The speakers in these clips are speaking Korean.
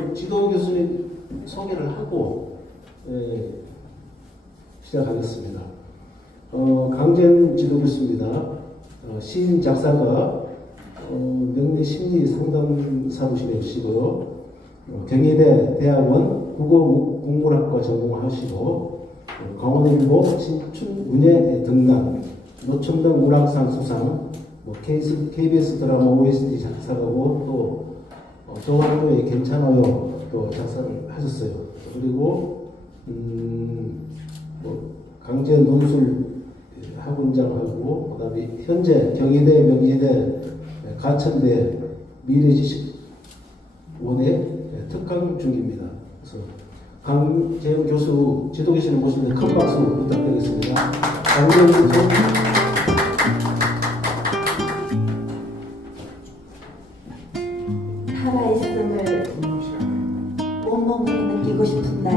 오늘 지도 교수님 소개를 하고 시작하겠습니다. 강재현 지도 교수입니다. 시인 작사가 명리 심리 상담 사무실에 오시고 경희대 대학원 국어국문학과 전공하시고 강원일보 신춘문예 등단, 노천당 문학상 수상, KBS 드라마 OST 작사하고 또 조항로의 괜찮아요 또 작사를 하셨어요. 그리고 강재 논술 학원장하고 그다음에 현재 경희대, 명지대, 가천대 미래지식원에 특강 중입니다. 그래서 강재현 교수 지도 계시는 모습에 큰 박수 부탁드리겠습니다. 강재현 교수. 살아있음을 온몸으로 느끼고 싶은 날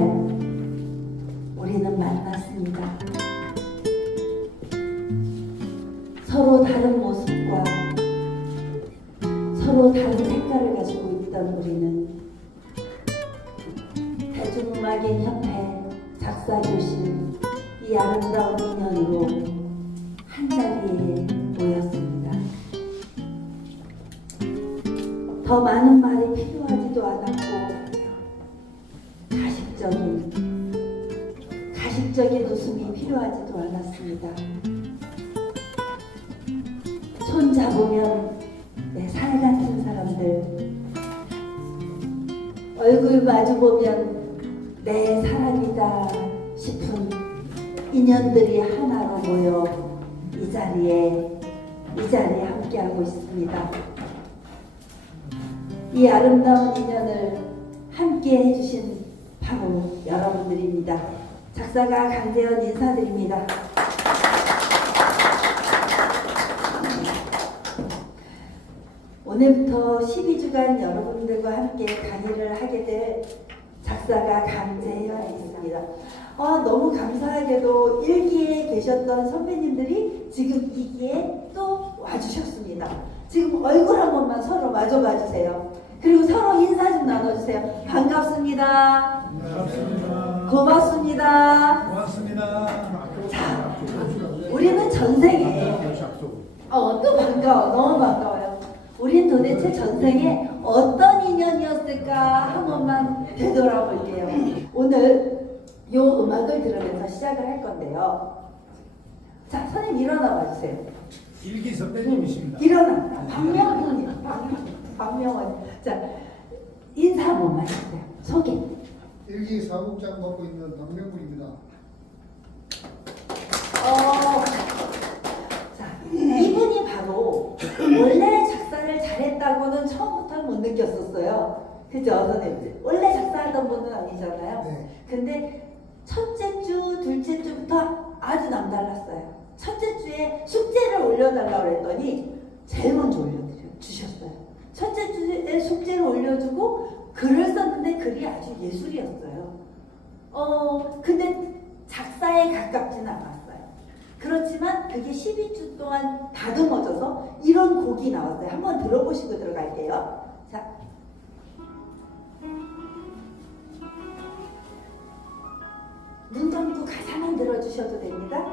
우리는 만났습니다. 서로 다른 모습과 서로 다른 색깔을 가지고 있던 우리는 대중음악인협회 작사교실 이 아름다운 인연으로 한자리에 모였습니다. 더 많은 말이 필요하지도 않았고 가식적인 웃음이 필요하지도 않았습니다. 손 잡으면 내 살 같은 사람들, 얼굴 마주 보면 내 사랑이다 싶은 인연들이 하나로 모여 이 자리에 함께하고 있습니다. 이 아름다운 인연을 함께 해주신 바로 여러분들입니다. 작사가 강재현 인사드립니다. 오늘부터 12주간 여러분들과 함께 강의를 하게 될 작사가 강재현입니다. 너무 감사하게도 1기에 계셨던 선배님들이 지금 2기에 또 와주셨습니다. 지금 얼굴 한 번만 서로 마주 봐주세요. 그리고 서로 인사 좀 나눠주세요. 반갑습니다. 반갑습니다. 고맙습니다. 고맙습니다. 자, 우리는 전생에 또 반가워. 너무 반가워요. 우린 도대체 전생에 어떤 인연이었을까 한 번만 되돌아볼게요. 오늘 이 음악을 들으면서 시작을 할 건데요. 자, 선생님 일어나 봐주세요. 일기 선배님이십니다. 일어나. 박명훈님. 박명훈. 자, 인사 한 번만 해주세요. 소개. 일기 사국장 맡고 있는 박명훈입니다. 자, 이분이 바로 원래 작사를 잘했다고는 처음부터는 못 느꼈었어요. 그죠, 선생님? 원래 작사하던 분은 아니잖아요. 네. 근데 첫째 주, 둘째 주부터 아주 남달랐어요. 첫째 주에 숙제를 올려달라고 했더니 제일 먼저 올려주셨어요. 첫째 주에 숙제를 올려주고 글을 썼는데 글이 아주 예술이었어요. 근데 작사에 가깝지는 않았어요. 그렇지만 그게 12주 동안 다듬어져서 이런 곡이 나왔어요. 한번 들어보시고 들어갈게요. 자, 눈 감고 가사만 들어주셔도 됩니다.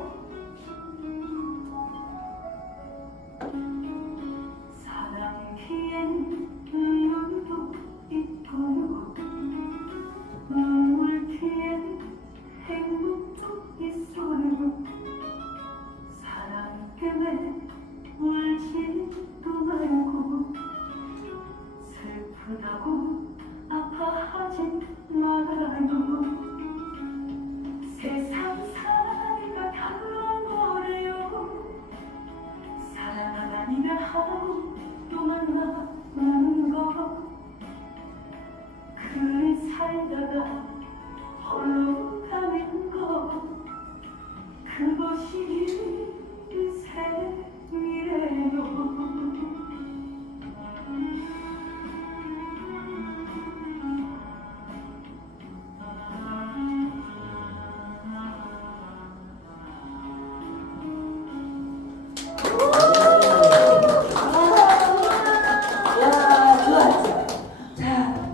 사랑기엔 눈물도 있고요 눈물 뒤엔 행복도 있어요 사랑 때문에 울지도 말고 슬프다고 아파하지 말아요 세상 살이가 달라버려요 사랑하다니라 하고 또 만나는 거 그리 살다가 홀로 가는 거 그것이 인생이래요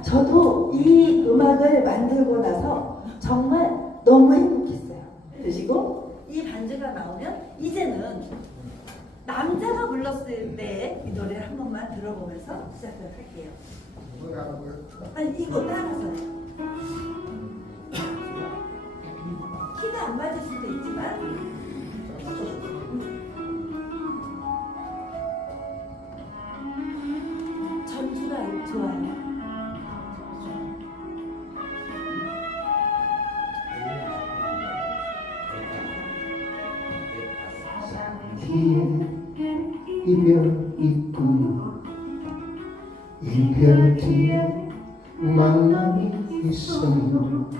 저도 이 이 음악을 만들고 나서 정말 너무 행복했어요. 그리고 이 반주가 나오면 이제는 남자가 불렀을 때 이 노래를 한 번만 들어보면서 시작을 할게요. 노래 하라고요? 아니 이거 따라서요. 키가 안 맞을 수도 있지만 자, 맞춰줄게요. 전주가 좋아요. 이별 있고 이별 뒤에 만남이 있어요.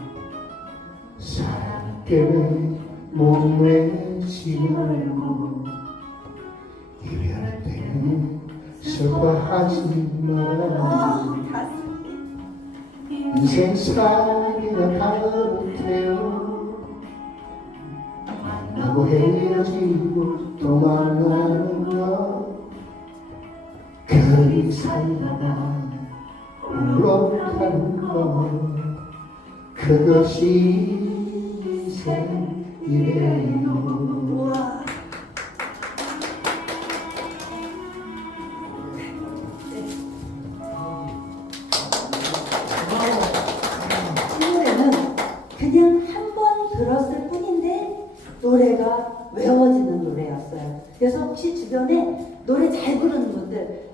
사랑결에 몸매지 말고 이별 때문에 슬퍼하지 말아요. 가슴이 인생살이가 다르대요. 만나고 헤어지고 또 만나는 거 그리 살다가 홀로 가는 거 그것이 인생이래요. 우와. 이 노래는 그냥 한 번 들었을 뿐인데 노래가 외워지는 노래였어요. 그래서 혹시 주변에 노래 잘 부르는 분들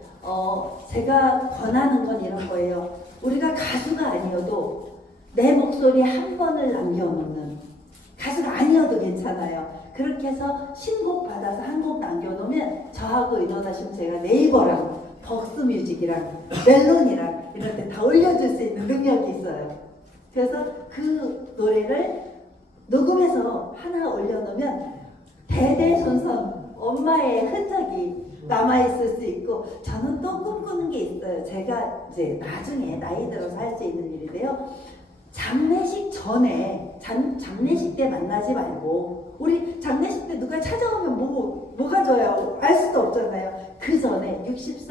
제가 권하는 건 이런 거예요. 우리가 가수가 아니어도 내 목소리 한 번을 남겨놓는, 가수가 아니어도 괜찮아요. 그렇게 해서 신곡 받아서 한 곡 남겨놓으면 저하고 의논하시면 제가 네이버랑 벅스뮤직이랑 멜론이랑 이런 데 다 올려줄 수 있는 능력이 있어요. 그래서 그 노래를 녹음해서 하나 올려놓으면 대대손손 엄마의 흔적이 남아있을 수 있고, 저는 또 꿈꾸는 게 있어요. 제가 이제 나중에 나이 들어서 할 수 있는 일인데요. 장례식 전에, 장례식 때 만나지 말고, 우리 장례식 때 누가 찾아오면 뭐가 줘요? 알 수도 없잖아요. 그 전에 60살,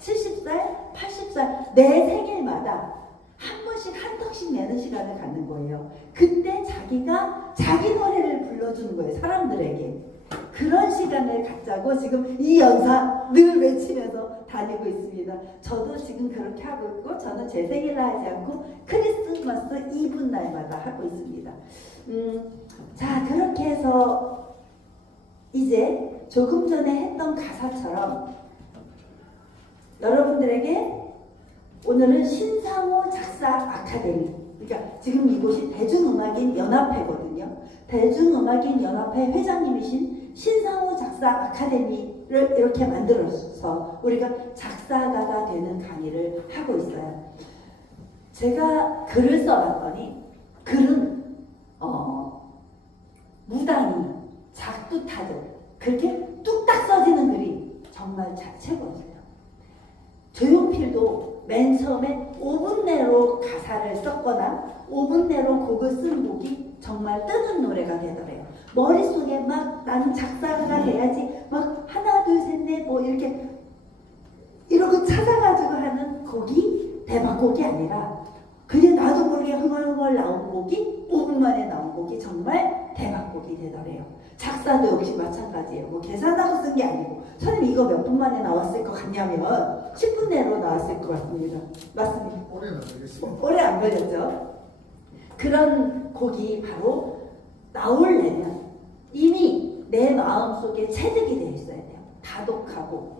70살, 80살, 내 생일마다 한 번씩 한 턱씩 내는 시간을 갖는 거예요. 그때 자기가 자기 노래를 불러주는 거예요. 사람들에게. 그런 시간을 갖자고 지금 이 연사 늘 외치면서 다니고 있습니다. 저도 지금 그렇게 하고 있고, 저는 제 생일을 하지 않고 크리스마스 이브 날마다 하고 있습니다. 자, 그렇게 해서 이제 조금 전에 했던 가사처럼 여러분들에게 오늘은 신상호 작사 아카데미, 그러니까 지금 이곳이 대중음악인 연합회거든요. 대중음악인 연합회 회장님이신 신상호 작사 아카데미를 이렇게 만들어서 우리가 작사가가 되는 강의를 하고 있어요. 제가 글을 써봤더니 글은 무당이 작두타들 그렇게 뚝딱 써지는 글이 정말 최고였어요. 조용필도 맨 처음에 5분 내로 가사를 썼거나 5분 내로 곡을 쓴 곡이 정말 뜨는 노래가 되더래요. 머릿속에 막 나는 작사가가 돼야지 막 하나 둘 셋 넷 뭐 이렇게 이러고 찾아가지고 하는 곡이 대박곡이 아니라 그냥 나도 모르게 흥얼흥얼 나온 곡이 5분 만에 나온 곡이 정말 대박곡이 되더래요. 작사도 역시 마찬가지예요. 뭐 계산하고 쓴 게 아니고, 선생님 이거 몇 분 만에 나왔을 것 같냐면 10분 내로 나왔을 것 같습니다. 맞습니다. 오래는 안 되겠습니다. 오래 안 걸렸죠? 그런 곡이 바로 나오려면 이미 내 마음속에 체득이 되어 있어야 돼요. 다독하고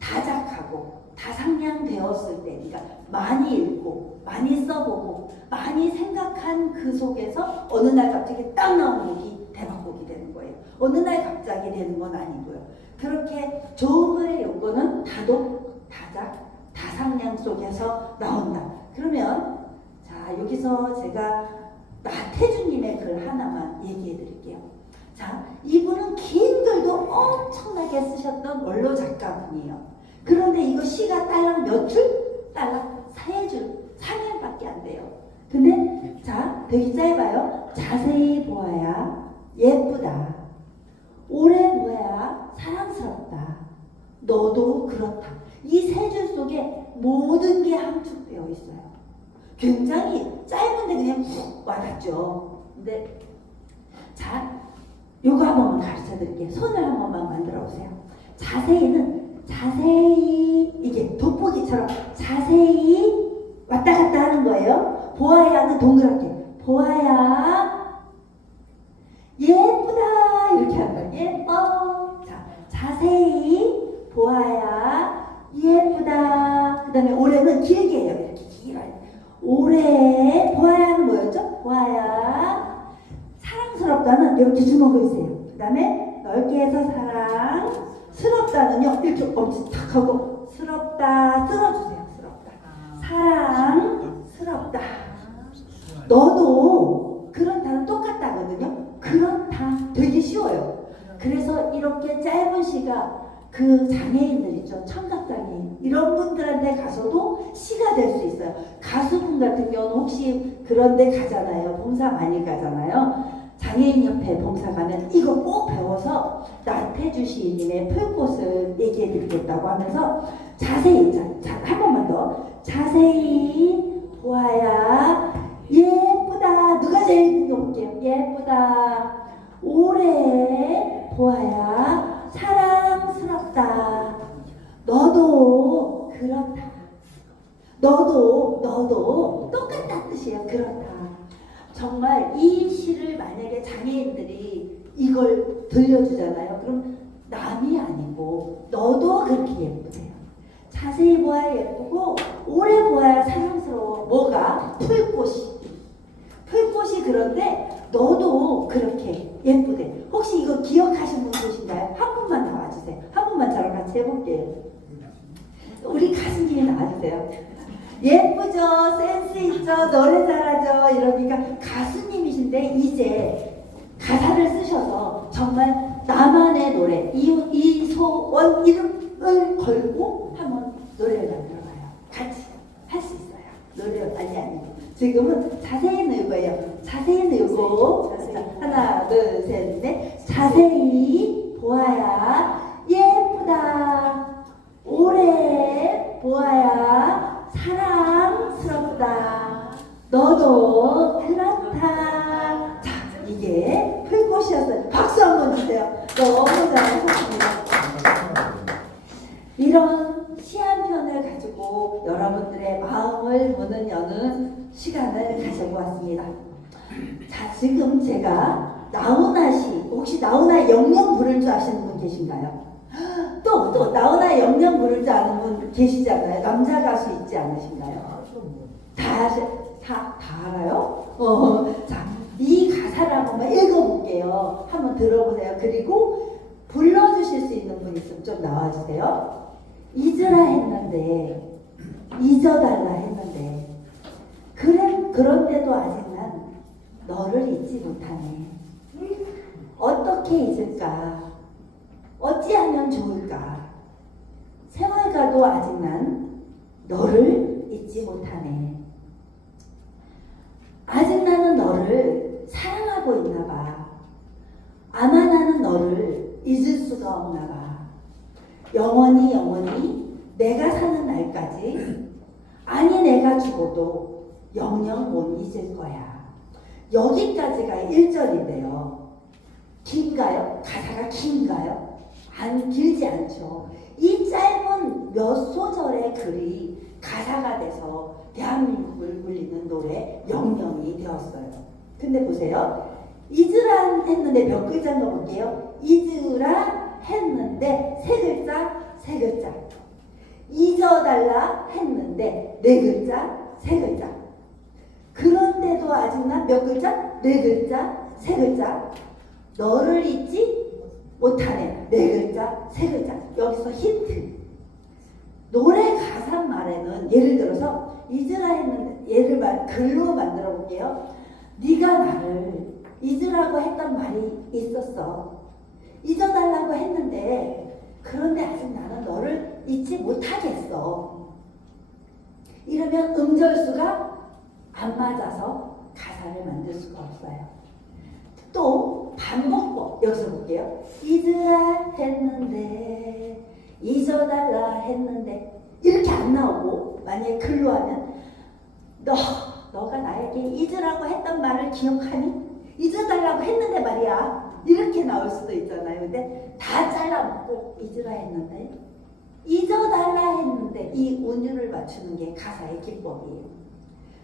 다작하고 다상냥되었을 때, 그러니까 많이 읽고 많이 써보고 많이 생각한 그 속에서 어느 날 갑자기 딱 나온 곡이 대박곡이 되는 거예요. 어느 날 갑자기 되는 건 아니고요. 그렇게 좋은 글의 요건은 다독, 다작, 다상냥 속에서 나온다. 그러면 자, 여기서 제가 나태주님의 글 하나만 얘기해 드릴게요. 자, 이분은 긴 글도 엄청나게 쓰셨던 원로 작가분이에요. 그런데 이거 시가 딸랑 몇 줄? 딸랑 3줄, 4년밖에 안 돼요. 근데 자, 되게 짧아요. 자세히 보아야 예쁘다. 오래 보아야 사랑스럽다. 너도 그렇다. 이 3줄 속에 모든 게 함축되어 있어요. 굉장히 짧은데 그냥 훅 와닿죠. 근데 자, 요거 한 번만 가르쳐 드릴게요. 손을 한 번만 만들어 보세요. 자세히는 자세히 이게 돋보기처럼 자세히 왔다 갔다 하는 거예요. 보아야는 동그랗게 보아야 예쁘다 이렇게 하는 거예요. 예뻐. 자, 자세히 보아야 예쁘다. 그 다음에 올해는 길게 해요. 이렇게 길어요. 올해 보아야는 뭐였죠? 보아야 사랑스럽다는 이렇게 주먹을 세요. 그 다음에 넓게 해서 사랑스럽다는요 이렇게 엄지 탁 하고 스럽다 쓸어주세요. 스럽다 사랑스럽다. 너도 그렇다는 똑같다거든요. 그렇다 되게 쉬워요. 그래서 이렇게 짧은 시가 그 장애인들 있죠. 청각장애인 이런 분들한테 가서도 시가 될 수 있어요. 가수분 같은 경우는 혹시 그런 데 가잖아요. 봉사 많이 가잖아요. 장애인협회 봉사 가면 이거 꼭 배워서 나태주 시인님의 풀꽃을 얘기해 드리겠다고 하면서 자세히 한 번만 더 자세히 보아야 예쁘다. 누가 제일 이거 볼게요. 예쁘다. 오래 보아야 사랑스럽다. 너도 그렇다. 너도 똑같다는 뜻이에요. 그렇다. 정말 이 시를 만약에 장애인들이 이걸 들려주잖아요. 그럼 남이 아니고 너도 그렇게 예쁘세요. 자세히 보아야 예쁘고 오래 보아야 사랑스러워. 뭐가? 풀꽃이 그런데 너도 그렇게 예쁘대. 혹시 이거 기억하신 분 계신가요? 한 분만 나와주세요. 한 분만 저랑 같이 해볼게요. 우리 가수님이 나와주세요. 예쁘죠? 센스 있죠? 노래 잘하죠? 이러니까 가수님이신데 이제 가사를 쓰셔서 정말 나만의 노래 이소원 이름을 걸고 한번 노래를 만들어봐요. 같이 할 수 있어요. 노래 아니 지금은 자세히 누고요. 자세히 누고 하나 둘 셋 넷 자세히 보아야 예쁘다. 오래 보아야 사랑스럽다. 너도 그렇다. 자, 이게 풀꽃이었어요. 박수 한번 주세요. 너무 잘하셨습니다. 이런 시 한 편을 가지고 여러분들의 마음을 문을 여는 시간을 가져보았습니다. 자, 지금 제가 나훈아 시, 혹시 나훈아 영영 부를 줄 아시는 분 계신가요? 또 나훈아 영영 부를 줄 아는 분 계시잖아요. 남자 가수 있지 않으신가요? 다 알아요? 자, 이 가사를 한번 읽어볼게요. 한번 들어보세요. 그리고 불러주실 수 있는 분 있으면 좀 나와주세요. 잊으라 했는데 잊어달라 했는데 그런데도 아직 난 너를 잊지 못하네. 어떻게 잊을까? 어찌하면 좋을까? 세월 가도 아직 난 너를 잊지 못하네. 아직 나는 너를 사랑하고 있나 봐. 아마 나는 너를 잊을 수가 없나 봐. 영원히 내가 사는 날까지 아니 내가 죽어도 영영 못 잊을 거야. 여기까지가 1절인데요. 긴가요? 가사가 긴가요? 길지 않죠. 이 짧은 몇 소절의 글이 가사가 돼서 대한민국을 울리는 노래 영영이 되었어요. 근데 보세요. 잊으라 했는데 몇 글자인가 볼게요. 잊으라 했는데 세 글자. 잊어달라 했는데 4글자, 3글자. 그런데도 아직 난 몇 글자? 4글자, 3글자. 너를 잊지 못하네. 4글자, 3글자. 여기서 힌트. 노래 가사 말에는 예를 들어서 잊으라 했는데 글로 만들어 볼게요. 네가 나를 잊으라고 했던 말이 있었어. 잊어달라고 했는데 그런데 아직 나는 너를 잊지 못하겠어. 이러면 음절수가 안 맞아서 가사를 만들 수가 없어요. 또 반복법 여기서 볼게요. 잊으라 했는데 잊어달라 했는데 이렇게 안 나오고 만약에 글로 하면 너가 나에게 잊으라고 했던 말을 기억하니? 잊어달라고 했는데 말이야. 이렇게 나올 수도 있잖아요. 근데 다 잘라먹고 잊으라 했는데, 잊어달라 했는데, 이 운율을 맞추는 게 가사의 기법이에요.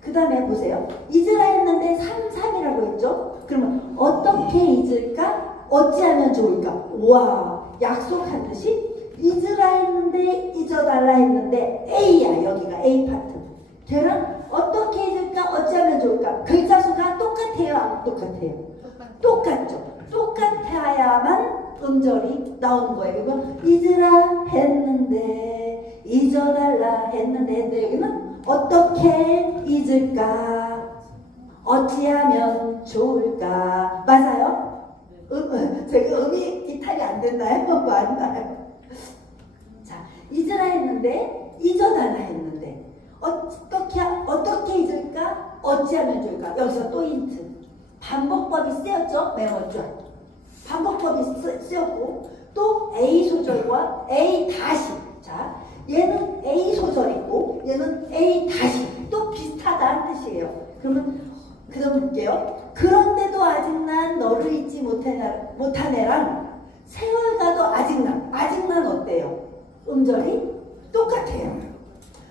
그 다음에 보세요. 잊으라 했는데 3이라고 했죠? 그러면 어떻게 잊을까? 어찌하면 좋을까? 와, 약속한 듯이 잊으라 했는데, 잊어달라 했는데, A야. 여기가 A 파트. 걔는 어떻게 잊을까? 어찌하면 좋을까? 글자 수가 똑같아요? 안 똑같아요? 똑같죠. 똑같아야만 음절이 나오는 거예요. 이거 잊으라 했는데, 잊어달라 했는데, 여기는 어떻게 잊을까? 어찌하면 좋을까? 맞아요? 제가 음이 이탈이 안 됐나요? 맞나요? 자, 잊으라 했는데, 잊어달라 했는데, 어떻게 잊을까? 어찌하면 좋을까? 여기서 또 힌트. 반복법이 쓰였죠? 외웠죠? 반복법이 쓰였고, 또 A 소절과 A 다시. 자, 얘는 A 소절이고, 얘는 A 다시. 또 비슷하다는 뜻이에요. 그러면 볼게요. 그런데도 아직 난 너를 잊지 못한 애랑 세월 가도 아직 난 어때요? 음절이 똑같아요.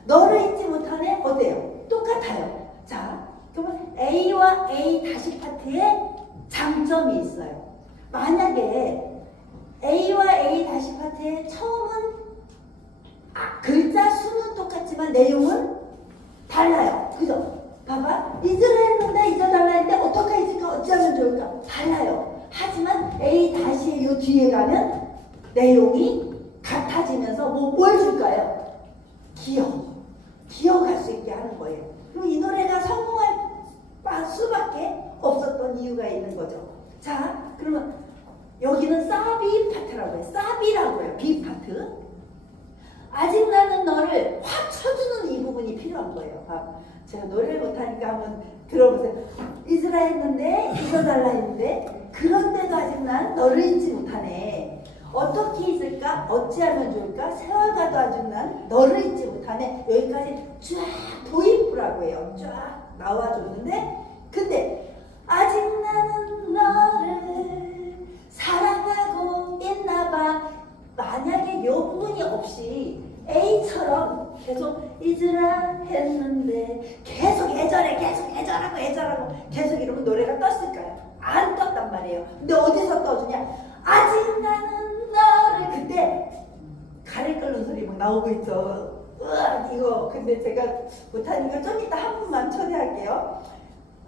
너를 잊지 못한 애 어때요? 똑같아요. 자, 그러면 A와 A 다시 파트에 장점이 있어요. 만약에 A와 A 다시 파트의 처음은 글자 수는 똑같지만 내용은 달라요. 그죠? 봐봐. 잊으라 했는데 잊어달라 했는데 어떻게 잊을까? 어찌하면 좋을까? 달라요. 하지만 A 다시의 요 뒤에 가면 내용이 같아지면서 뭘 줄까요? 기억할 수 있게 하는 거예요. 그럼 이 노래가 성공할 수밖에 없었던 이유가 있는 거죠. 자, 그러면 여기는 사비 파트라고 해요. 사비라고 해요. B 파트. 아직 나는 너를 확 쳐주는 이 부분이 필요한 거예요. 제가 노래를 못하니까 한번 들어보세요. 잊으라 했는데, 잊어달라 했는데, 그런데도 아직 난 너를 잊지 못하네. 어떻게 잊을까? 어찌하면 좋을까? 세월 가도 아직 난 너를 잊지 못하네. 여기까지 쫙 도입부라고 해요. 쫙 나와줬는데, 근데 아직 나는 너를 사랑하고 있나봐. 만약에 이 부분이 없이 A처럼 계속 잊으라 했는데 계속 애절하고 계속 이러면 노래가 떴을까요? 안 떴단 말이에요. 근데 어디서 떠주냐? 아직 나는 너를. 그때 가래 끓는 소리 막 나오고 있죠. 으악, 이거 근데 제가 못하니까 좀 이따 한 분만 초대할게요.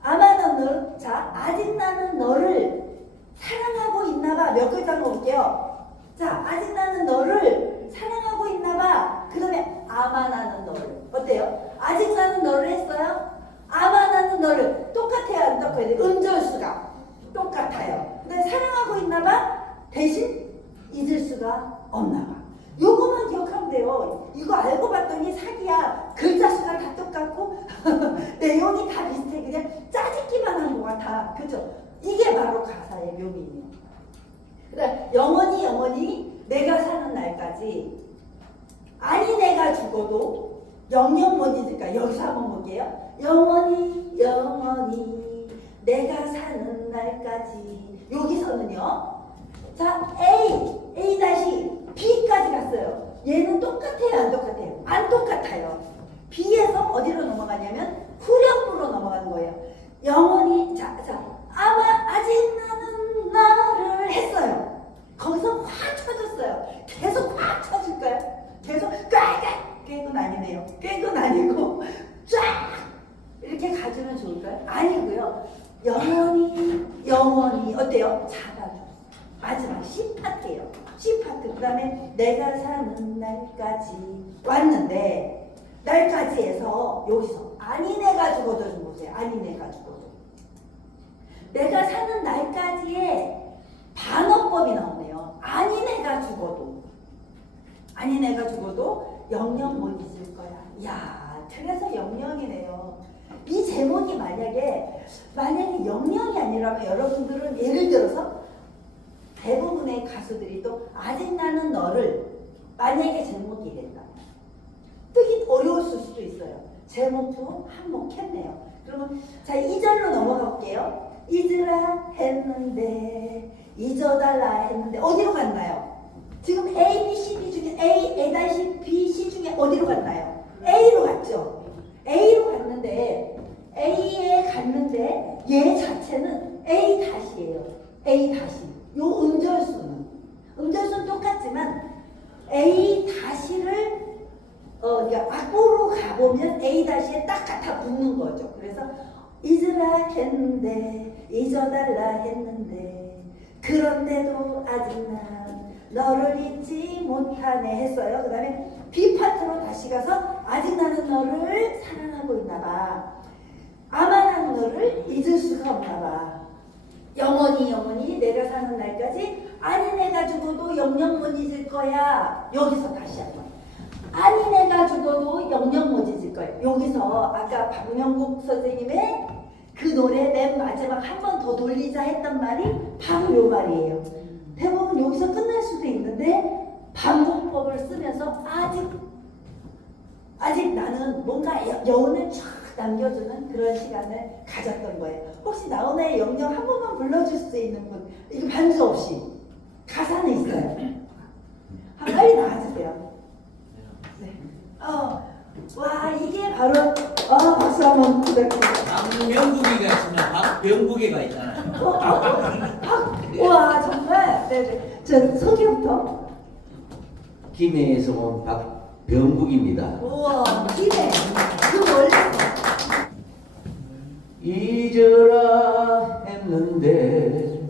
아마는 자, 아직 나는 너를 사랑하고 있나봐. 몇 글자 볼게요. 자, 아직 나는 너를 사랑하고 있나봐. 그 다음에 아마 나는 너를. 어때요? 아직 나는 너를 했어요? 아마 나는 너를. 똑같아요? 안 똑같아요? 음절수가 똑같아요. 근데 사랑하고 있나봐. 대신 잊을 수가 없나봐. 요거만 기억하면 돼요. 이거 알고 봤더니 사기야. 글자 수가 다 똑같고 내용이 다 비슷해. 그냥 짜집기만 한 것 같아. 그죠? 이게 바로 가사의 묘미예요. 그러니까 영원히 내가 사는 날까지, 아니 내가 죽어도 영영 못 잊을까? 여기서 한번 볼게요. 영원히 내가 사는 날까지. 여기서는요. 자, A 다시 B까지 갔어요. 얘는 똑같아요? 안 똑같아요? 안 똑같아요. B에서 어디로 넘어가냐면 후렴부로 넘어가는 거예요. 영원히 아마 아직 나는 너를 했어요. 거기서 확 쳐줬어요. 계속 확 쳐줄까요? 계속 꾀는 아니네요. 꾀는 아니고 쫙 이렇게 가주면 좋을까요? 아니고요. 영원히 어때요? 잡아줘. 마지막 C 파트예요. C 파트. 그 다음에 내가 사는 날까지 왔는데, 날까지에서 여기서 아니 내가 죽어도 좀 보세요. 아니 내가 죽어도. 내가 사는 날까지의 반어법이 나오네요. 아니 내가 죽어도 영영 못 잊을 거야. 이야, 그래서 영영이네요. 이 제목이 만약에 영영이 아니라면 여러분들은 예를 들어서 대부분의 가수들이 또 아직 나는 너를 만약에 제목이 된다. 뜨기 어려웠을 수도 있어요. 제목도 한몫했네요. 그러면 자 2절로 넘어가 볼게요. 잊으라 했는데 잊어달라 했는데 어디로 갔나요? 지금 A, B, C, D 중에 A, B, C 중에 어디로 갔나요? A로 갔죠. A로 갔는데 A에 갔는데 얘 자체는 A 다시예요. A 다시. 요 음절수는 똑같지만 A 다시를 그러니까 앞으로 가보면 A 다시에 딱 갖다 붙는 거죠. 그래서 잊으라 했는데 잊어달라 했는데 그런데도 아직 난 너를 잊지 못하네 했어요. 그 다음에 B 파트로 다시 가서 아직 나는 너를 사랑하고 있나 봐. 아마 나는 너를 잊을 수가 없나 봐. 영원히 내가 사는 날까지 아니 내가 죽어도 영영 못 잊을 거야. 여기서 다시 한번 아니 내가 죽어도 영영 못 잊을 거야. 여기서 아까 박명국 선생님의 그 노래 맨 마지막 한 번 더 돌리자 했던 말이 바로 요 말이에요. 대부분 여기서 끝날 수도 있는데 반복법을 쓰면서 아직 나는 뭔가 여운을 쫙 남겨주는 그런 시간을 가졌던 거예요. 혹시 나훈아의 영영 한 번만 불러줄 수 있는 분? 이거 반주 없이 가사는 있어요. 빨리 나와주세요. 네. 와 이게 바로 박수 한번 부탁드립니다. 박명국이가 있으면 박병국이가 있잖아요. 와 정말 네네. 저 소개부터. 김해에서 온 박병국입니다. 우와 기대. 그 원래 잊어라 했는데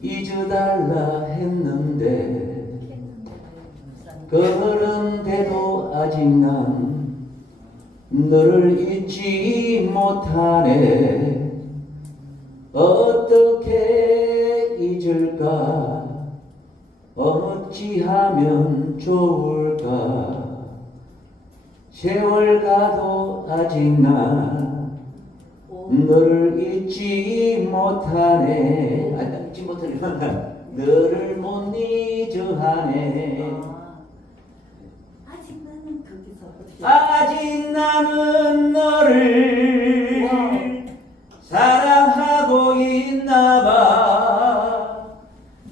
잊어달라 했는데 그런데도 아직 난 너를 잊지 못하네. 어떻게 잊을까 어찌하면 좋을까. 세월 가도 아직 난 너를 잊지 못하네. 잊지 못하네. 너를 못 잊어 하네. 아직 나는 거기서 어떻게? 아직 나는 너를 사랑하고 있나봐.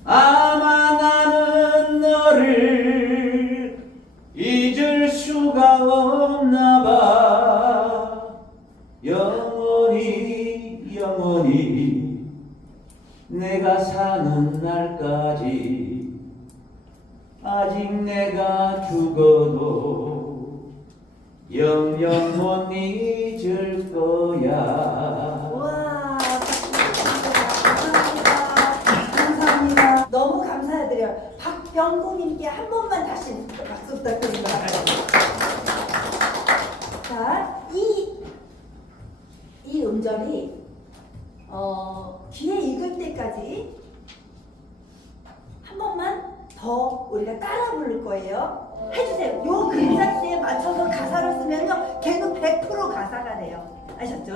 아마 나는 너를 잊을 수가 없나봐. 영원히 내가 사는 날까지 아직 내가 죽어도 영영 못 잊을 거야. 와, 감사합니다. 너무 감사드려요. 박병국님께 한 번만 다시 박수 부탁드립니다. 자, 이 음절이 뒤에 읽을 때까지 한 번만 더 우리가 따라 부를 거예요. 해주세요. 요 글자수에 맞춰서 가사를 쓰면요, 걔는 100% 가사가 돼요. 아셨죠?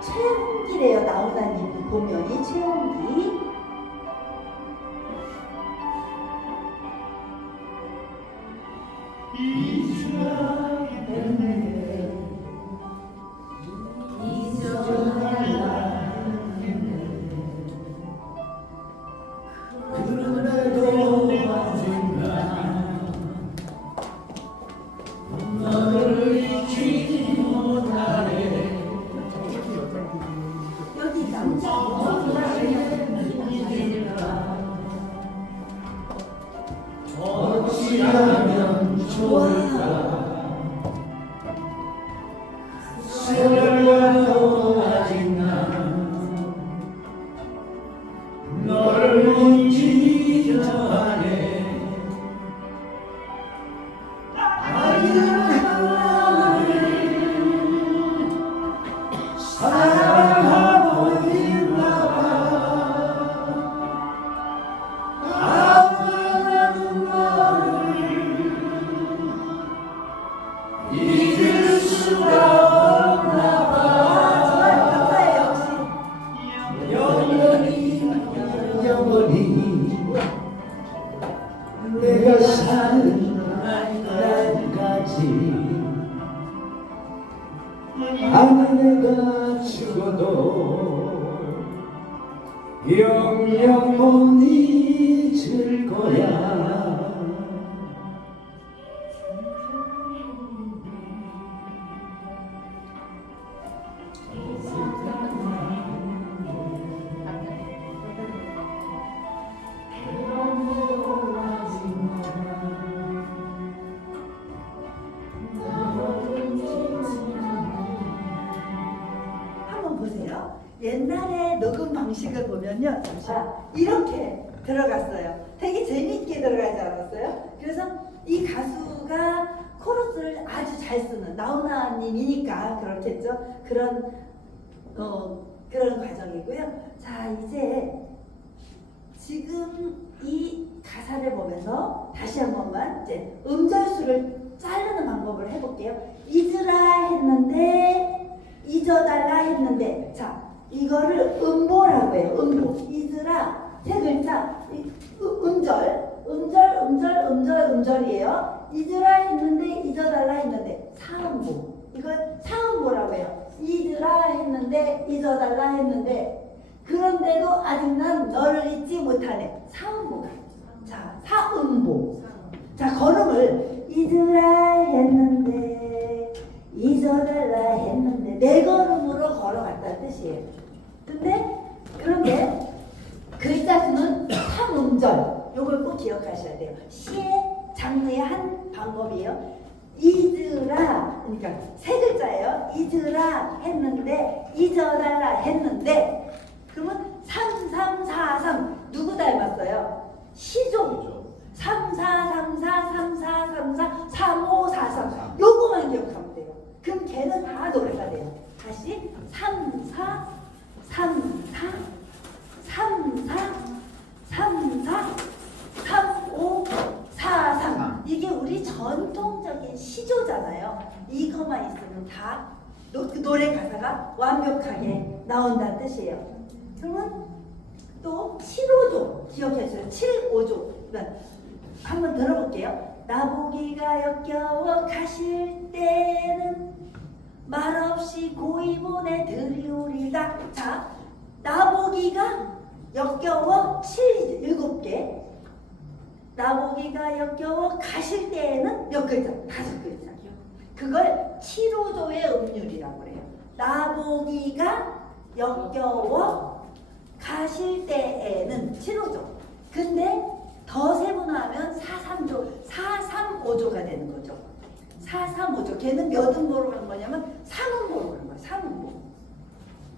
최홍기래요. 나훈아님 보면이 최홍기. 여기 남자 어찌하면 좋을까. 세월과도 아직 난 너를 못 잊어 하네. 아직 나를 사랑하고 있나봐. 아마 나는 너를 아니 내가 죽어도 영영 못 잊을 거야. 한번 보세요. 옛날에 녹음 방식을 보면요, 잠시만 이렇게 들어갔어요. 되게 재밌게 들어가지 않았어요? 그래서 이 가수가 코러스를 아주 잘 쓰는 나훈아님이니까 그렇겠죠. 그런 과정이고요. 자, 이제 지금 이 가사를 보면서 다시 한 번만 이제 음절수를 자르는 방법을 해볼게요. 잊으라 했는데, 잊어달라 했는데, 자, 이거를 음보라고 해요. 음보. 잊으라 세 글자, 음절이에요. 잊으라 했는데, 잊어달라 했는데, 사음보. 이걸 사음보라고 해요. 잊으라 했는데, 잊어달라 했는데, 그런데도 아직 난 너를 잊지 못하네. 사음보가. 자, 사음보. 자, 걸음을 잊으라 했는데, 잊어달라 했는데, 네 걸음으로 걸어갔다는 뜻이에요. 그런데 글자 수는 3음절. 요걸 꼭 기억하셔야 돼요. 시의 장르의 한 방법이에요. 잊으라, 그러니까 세 글자예요. 잊으라 했는데, 잊어달라 했는데, 그러면 3343 누구 닮았어요? 시조. 3434 3434 3543 요거만 기억하면 돼요. 그럼 걔는 다 노래가 돼요. 다시 34 34 34 34 35 43 이게 우리 전통적인 시조잖아요. 이것만 있으면 다 노래 가사가 완벽하게 나온다는 뜻이에요. 그러면 또 7호조 기억해주세요. 7호조 한번 들어볼게요. 나보기가 역겨워 가실 때는 말없이 고이 보내드리오리다. 자, 나보기가 역겨워 7개. 나보기가 역겨워 가실 때에는 몇 글자? 5글자. 그걸 7호조의 음률이라고 해요. 나보기가 역겨워 가실 때에는 7호조. 근데 더 세분화하면 435조가 되는 거죠. 435조. 걔는 몇 음보로 간 거냐면 3음보로 간 거예요. 3음보.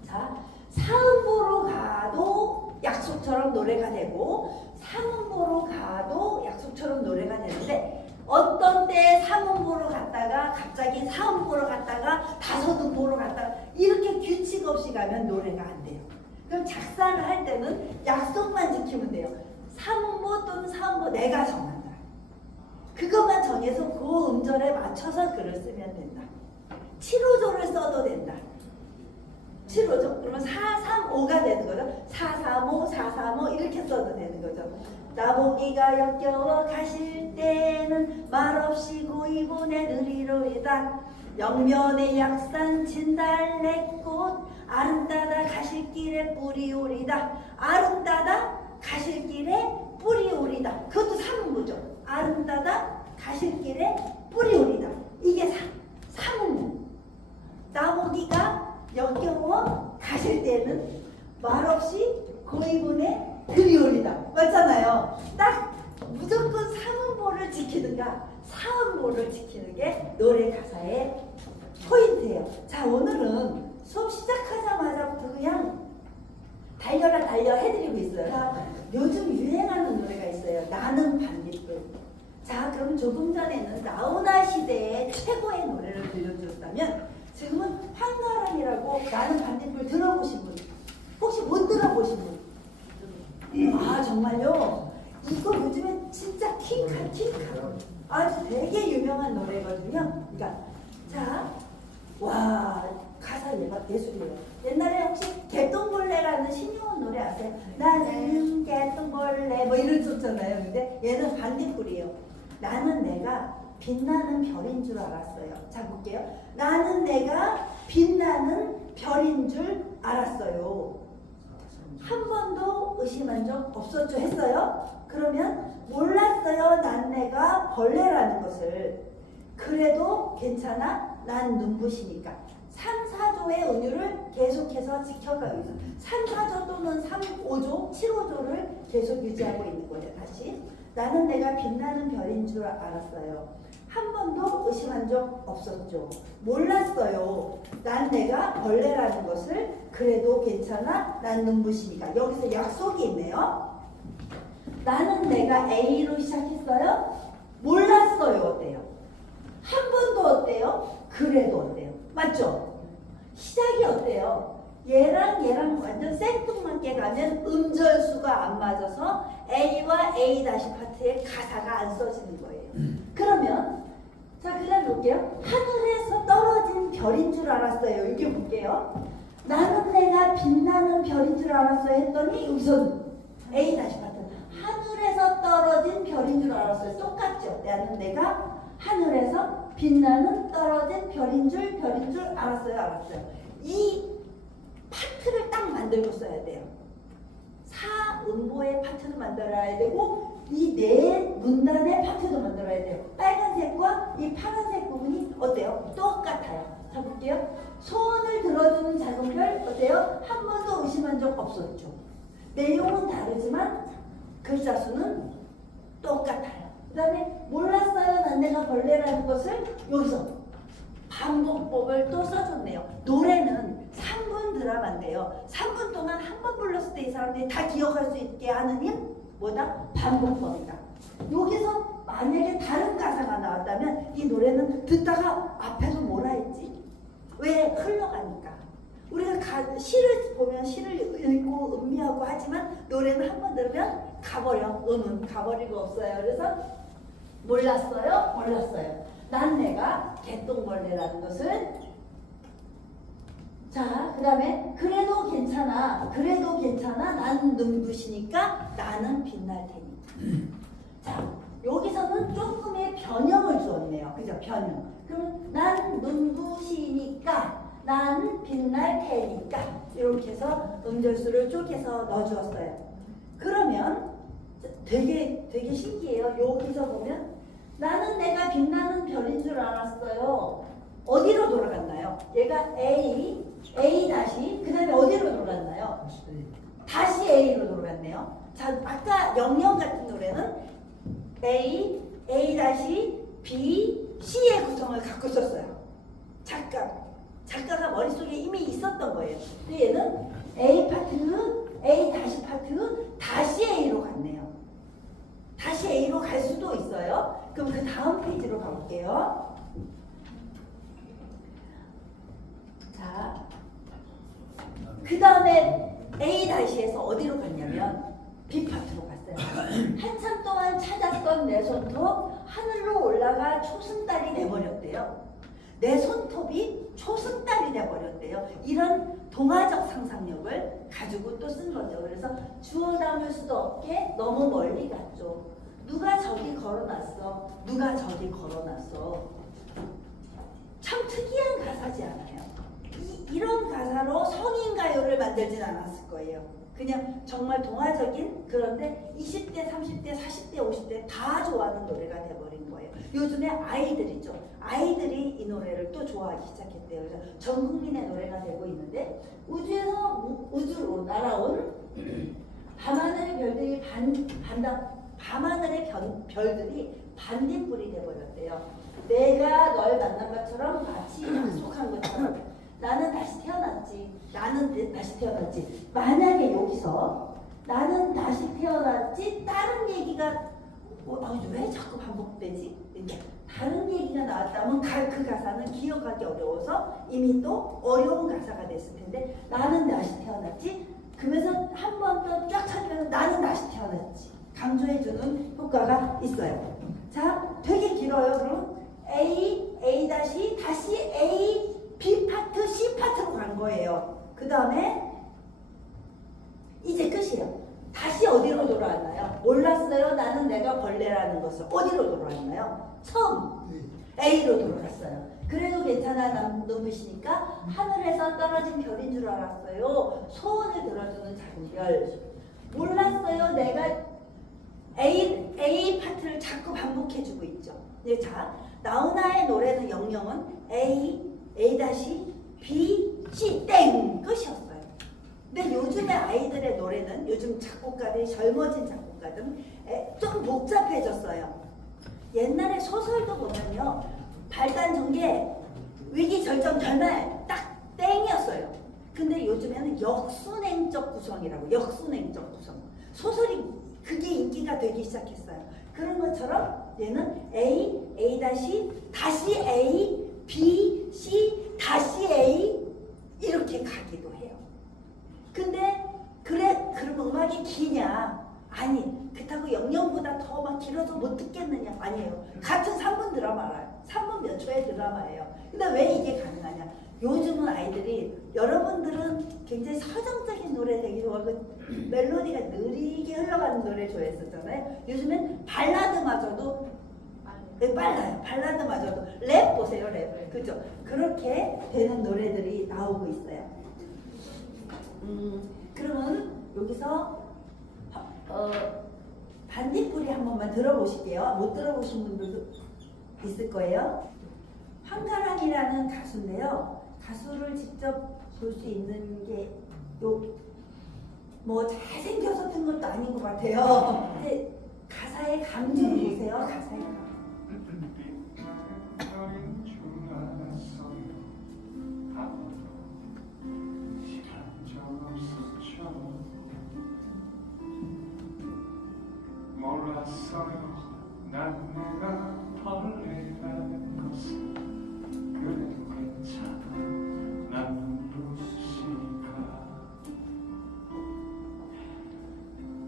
자, 4음보로 가도 약속처럼 노래가 되고 3음보로 가도 약속처럼 노래가 되는데 어떤 때 3음보로 갔다가 갑자기 4음보로 갔다가 5음보로 갔다가 이렇게 규칙 없이 가면 노래가 안 돼요. 그럼 작사를 할 때는 약속만 지키면 돼요. 3음보 또는 4음보 내가 정한다. 그것만 정해서 그 음절에 맞춰서 글을 쓰면 된다. 7호조를 써도 된다. 7호조? 그러면 435가 되는 거죠. 435, 435 이렇게 써도 되는 거죠. 나보기가 역겨워 가실 때는 말없이 고이 보내드리로이다. 영면의 약산 진달래꽃 아름다다 가실 길에 뿌리오리다. 아름다다 가실 길에 뿌리오리다. 그것도 3음보죠. 아름다다 가실 길에 뿌리오리다. 이게 3음보. 나보기가 역겨워 가실 때는 말없이 고이 보내드리오리다. 맞잖아요. 딱 무조건 3음보를 지키든가 4음보를 지키는 게 노래 가사의 포인트예요. 자, 오늘은 수업 시작하자마자부터 그냥 달려라 달려 해드리고 있어요. 자, 요즘 유행하는 노래가 있어요. 나는 반딧불. 자, 그럼 조금 전에는 나훈아 시대의 최고의 노래를 들려드렸다면 지금은 황가람이라고 나는 반딧불 들어보신 분? 혹시 못 들어보신 분? 아, 정말요? 이거 요즘에 진짜 킹카. 아주 되게 유명한 노래거든요. 그러니까 자, 와, 가사 예술이에요. 옛날에 혹시 개똥벌레라는 신용원 노래 아세요? 나는 개똥벌레 뭐 이랬었잖아요. 근데 얘는 반딧불이에요. 나는 내가 빛나는 별인 줄 알았어요. 자, 볼게요. 나는 내가 빛나는 별인 줄 알았어요. 한 번도 의심한 적 없었죠? 했어요? 그러면 몰랐어요. 난 내가 벌레라는 것을. 그래도 괜찮아. 난 눈부시니까. 3, 4조의 은유를 계속해서 지켜가고 있어요. 3, 4조 또는 3, 5조, 7, 5조를 계속 유지하고 있는 거예요. 다시. 나는 내가 빛나는 별인 줄 알았어요. 한 번도 의심한 적 없었죠. 몰랐어요. 난 내가 벌레라는 것을. 그래도 괜찮아. 난 눈부시니까. 여기서 약속이 있네요. 나는 내가 A로 시작했어요. 몰랐어요. 어때요? 한 번도 어때요? 그래도 어때요? 맞죠? 시작이 어때요? 얘랑 완전 생뚱맞게 가면 음절수가 안 맞아서 A와 A 다시 파트에 가사가 안 써지는 거예요. 그러면 자, 그다음 볼게요. 하늘에서 떨어진 별인 줄 알았어요. 이렇게 볼게요. 나는 내가 빛나는 별인 줄 알았어요 했더니 여기서 A 다시 파트 하늘에서 떨어진 별인 줄 알았어요. 똑같죠? 나는 내가 하늘에서 빛나는 떨어진 별인 줄 알았어요. 이 파트를 딱 만들고 써야 돼요. 사음보의 파트도 만들어야 되고 이 네 문단의 파트도 만들어야 돼요. 빨간색과 이 파란색 부분이 어때요? 똑같아요. 자, 볼게요. 소원을 들어주는 작은 별 어때요? 한 번도 의심한 적 없었죠. 내용은 다르지만 글자 수는 똑같아요. 그 다음에 몰랐어요. 난 내가 벌레라는 것을 여기서 반복법을 또 써줬네요. 노래는 3분 드라마인데요. 3분 동안 한 번 불렀을 때 이 사람들이 다 기억할 수 있게 하는 힘? 뭐다? 반복법이다. 여기서 만약에 다른 가사가 나왔다면 이 노래는 듣다가 앞에서 뭐라 했지? 왜? 흘러가니까. 우리가 시를 보면 시를 읽고 음미하고 하지만 노래는 한 번 들으면 가버려. 음은 가버리고 없어요. 그래서 몰랐어요. 난 내가 개똥벌레라는 것을. 자, 그 다음에 그래도 괜찮아. 난 눈부시니까 나는 빛날 테니. 자, 여기서는 조금의 변형을 주었네요. 그죠? 변형. 그러면 난 눈부시니까 난 빛날 테니까 이렇게 해서 음절수를 쪼개서 넣어주었어요. 그러면 되게 신기해요. 여기서 보면 나는 내가 빛나는 별인 줄 알았어요. 어디로 돌아갔나요? 얘가 A 다시 그 다음에 어디로 돌아갔나요? 다시 A로 돌아갔네요. 자, 아까 영영 같은 노래는 A 다시 B, C의 구성을 갖고 있었어요. 작가가 머릿속에 이미 있었던 거예요. 근데 얘는 A 다시 파트, 다시 A로 갔네요. 다시 A로 갈 수도 있어요. 그럼 그 다음 페이지로 가볼게요. 자, 그 다음에 A 다시에서 어디로 갔냐면 B 파트로 갔어요. 한참 동안 찾았던 내 손톱 하늘로 올라가 초승달이 돼버렸대요. 내 손톱이 초승달이 돼버렸대요. 이런 동화적 상상력을 가지고 또 쓴 거죠. 그래서 주워 담을 수도 없게 너무 멀리 갔죠. 누가 저기 걸어놨어? 참 특이한 가사지 않아요? 이런 가사로 성인가요를 만들진 않았을 거예요. 그냥 정말 동화적인, 그런데 20대, 30대, 40대, 50대 다 좋아하는 노래가 돼버린 거예요. 요즘에 아이들이죠. 아이들이 이 노래를 또 좋아하기 시작했대요. 그래서 전 국민의 노래가 되고 있는데 우주로 날아온 밤하늘의 별들이 별들이 반딧불이 돼버렸대요. 내가 널 만난 것처럼 마치 약속한 것처럼 나는 다시 태어났지. 만약에 여기서 나는 다시 태어났지 다른 얘기가 왜 자꾸 반복되지? 이렇게 다른 얘기가 나왔다면 그 가사는 기억하기 어려워서 이미 또 어려운 가사가 됐을 텐데 나는 다시 태어났지. 그러면서 한 번 더 쫙 찾으면 나는 다시 태어났지. 강조해주는 효과가 있어요. 자, 되게 길어요. 그럼 A 다시 A B 파트 C 파트로 간 거예요. 그 다음에 이제 끝이에요. 다시 어디로 돌아왔나요? 몰랐어요. 나는 내가 벌레라는 것을. 어디로 돌아왔나요? 처음 A로 돌아갔어요. 그래도 괜찮아 눈부시니까 하늘에서 떨어진 별인 줄 알았어요. 소원을 들어주는 작은 별. 몰랐어요. 내가 A 파트를 자꾸 반복해주고 있죠. 네, 자, 나훈아의 노래는 영영은 A, B, C 땡 끝이었어요. 근데 요즘의 아이들의 노래는 요즘 작곡가들이 젊어진 작곡가들은 좀 복잡해졌어요. 옛날에 소설도 보면요. 발단 전개, 위기 절정 결말 딱 땡이었어요. 근데 요즘에는 역순행적 구성이라고 역순행적 구성. 소설이 그게 인기가 되기 시작했어요. 그런 것처럼 얘는 A, 다시 A, B, C, 다시 A 이렇게 가기도 해요. 근데 그럼 음악이 기냐? 아니, 그렇다고 영영보다 더 막 길어서 못 듣겠느냐? 아니에요. 같은 3분 드라마예요. 3분 몇 초의 드라마예요. 근데 왜 이게 가능하냐? 요즘은 아이들이 여러분들은 굉장히 서정적인 노래 되게 좋아하고 멜로디가 느리게 흘러가는 노래 좋아했었잖아요. 요즘엔 발라드마저도 빨라요. 발라드마저도 랩 보세요. 랩. 그죠? 그렇게 되는 노래들이 나오고 있어요. 그러면 여기서 반딧불이 한 번만 들어보실게요. 못 들어보신 분들도 있을 거예요. 황가랑이라는 가수인데요. 가수를 직접 볼 수 있는 게 뭐 잘생겨서 든 것도 아닌 것 같아요. 근데 가사의 감정을 보세요. 가사의 감정. 몰랐어요. 난 내가 벌레라는 것을. 그래도 괜찮아. 난 눈부시니까.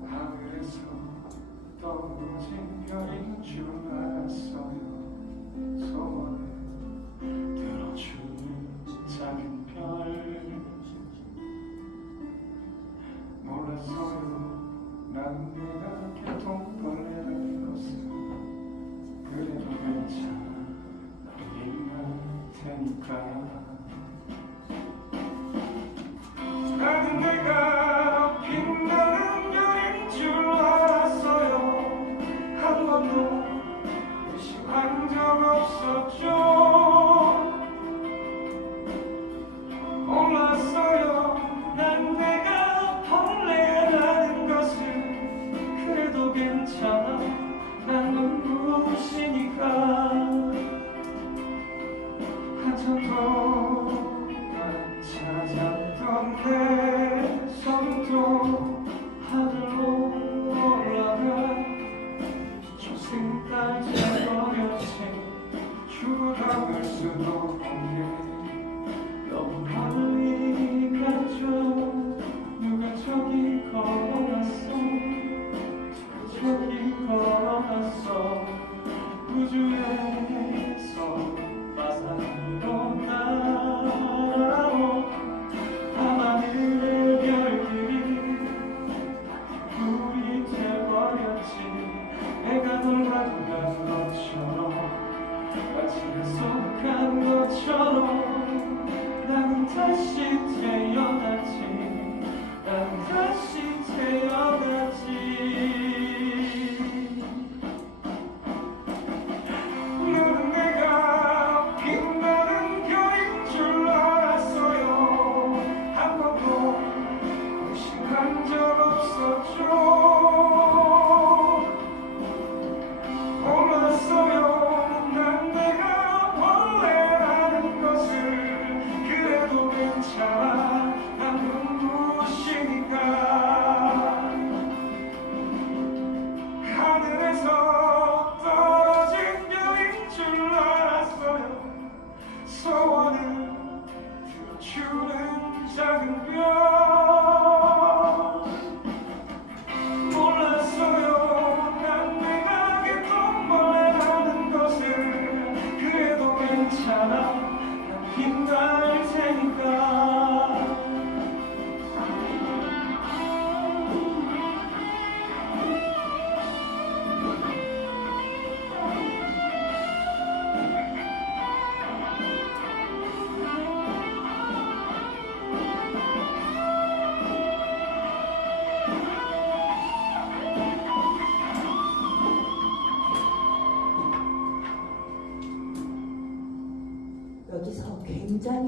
하늘에서 떨어진 별인 줄 알았어요. 소원을 들어주는 작은 별. 몰랐어요. 난 내가 개통벌레라는 것을. 그래도 괜찮아. 난 인간 테니까. 나는 내가 빛나는 별인 줄 알았어요. 한 번도 의심한 적 없었죠. 몰랐어요. 난 내가 벌레라는 것을. 그래도 괜찮아. 난 눈부시니까. 한참 동안 찾았던 내 손도 하늘로 올라가. 초승달째 버렸지. 죽어가볼 수도 없네. 너무 멀리 갔죠. 누가 저기 걸어놨어. 저기 걸어놨어. 우주에서 마산으로 날아온 밤하늘의 별들이 불이 돼버렸지. 내가 널 만난 것처럼 마치 약속한 것처럼 나는 다시 태어났지. 난 다시 태어났지. 너는 내가 빛나는 별인 줄 알았어요. 한 번도 의심한 적 없었죠. 몰랐어요. 난 내가 벌레라는 것을. 그래도 괜찮아. 난 눈부시니까. 하늘에서 떨어진 별인 줄 알았어요. 소원을 들어주는 작은 별. 몰랐어요. 난 내가 개똥벌레라는 것을. 그래도 괜찮아. 난 빛날 테니까.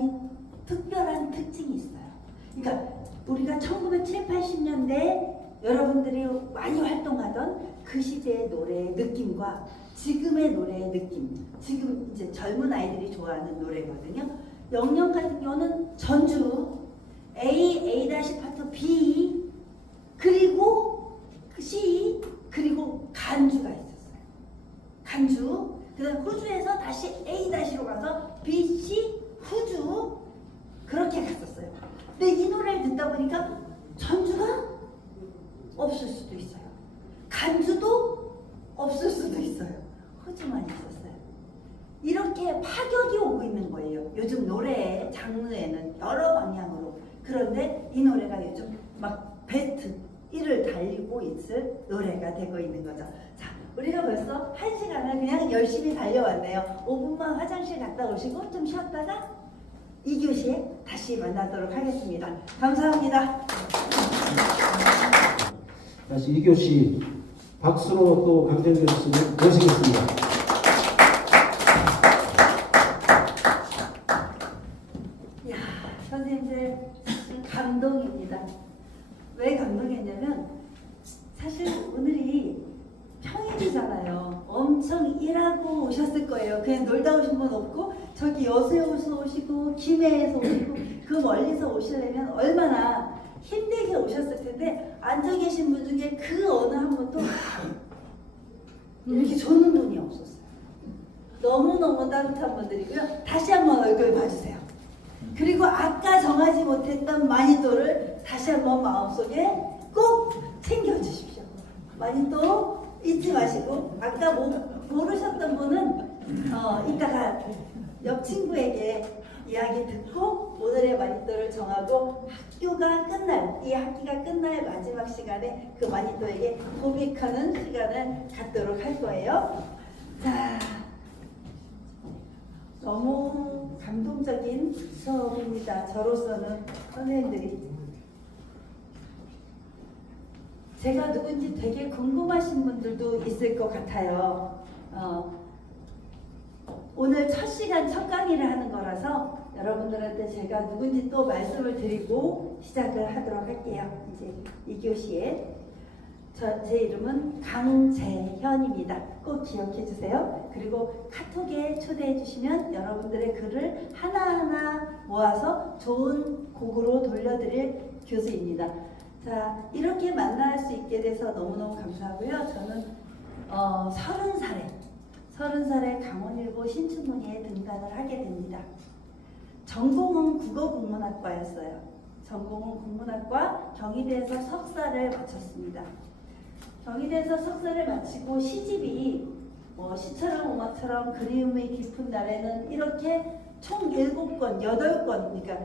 굉장히 특별한 특징이 있어요. 그러니까 우리가 1970, 80년대 여러분들이 많이 활동하던 그 시대의 노래의 느낌과 지금의 노래의 느낌, 지금 이제 젊은 아이들이 좋아하는 노래거든요. 영영 같은 경우는 전주 A 파트 B 그리고 C 그리고 간주가 있었어요. 간주 그다음 호주에서 다시 A-로 가서 B, C, 호주 그렇게 갔었어요. 근데 이 노래를 듣다 보니까 전주가 없을 수도 있어요. 간주도 없을 수도 있어요. 호주만 있었어요. 이렇게 파격이 오고 있는 거예요. 요즘 노래의 장르에는 여러 방향으로. 그런데 이 노래가 요즘 막 베스트 1을 달리고 있을 노래가 되고 있는 거죠. 자, 우리가 벌써 1시간을 그냥 열심히 달려왔네요. 5분만 화장실 갔다 오시고 좀 쉬었다가 2교시에 다시 만나도록 하겠습니다. 감사합니다. 다시 2교시 박수로 또 강재현 교수님 모시겠습니다. 이야, 선생님들 감동입니다. 왜 감동했냐면 사실 오늘이 평일이잖아요. 엄청 일하고 오셨을 거예요. 그냥 놀다 오신 분 없고 저기 여수에서 오시고 김해에서 오시고 그 멀리서 오시려면 얼마나 힘들게 오셨을 텐데 앉아 계신 분 중에 그 어느 한 분도 이렇게 주는 분이 없었어요. 너무너무 따뜻한 분들이고요. 다시 한번 얼굴 봐주세요. 그리고 아까 정하지 못했던 마니또를 다시 한번 마음속에 꼭 챙겨주십시오. 마니또 잊지 마시고 아까 모르셨던 분은 이따가 옆 친구에게 이야기 듣고 오늘의 마니또를 정하고 학교가 끝날 이 학기가 끝날 마지막 시간에 그 마니또에게 고백하는 시간을 갖도록 할 거예요. 자, 너무 감동적인 수업입니다. 저로서는 선생님들이 제가 누군지 되게 궁금하신 분들도 있을 것 같아요. 오늘 첫 시간 첫 강의를 하는 거라서 여러분들한테 제가 누군지 또 말씀을 드리고 시작을 하도록 할게요. 이제 2교시에 제 이름은 강재현입니다. 꼭 기억해 주세요. 그리고 카톡에 초대해 주시면 여러분들의 글을 하나하나 모아서 좋은 곡으로 돌려드릴 교수입니다. 자, 이렇게 만날 수 있게 돼서 너무너무 감사하고요. 저는 30살에 강원일보 신춘문예에 등단을 하게 됩니다. 전공은 국어국문학과였어요. 전공은 국문학과, 경희대에서 석사를 마쳤습니다. 경희대에서 석사를 마치고 시집이 시처럼 음악처럼 그리움이 깊은 날에는 이렇게 총 7권, 8권, 그러니까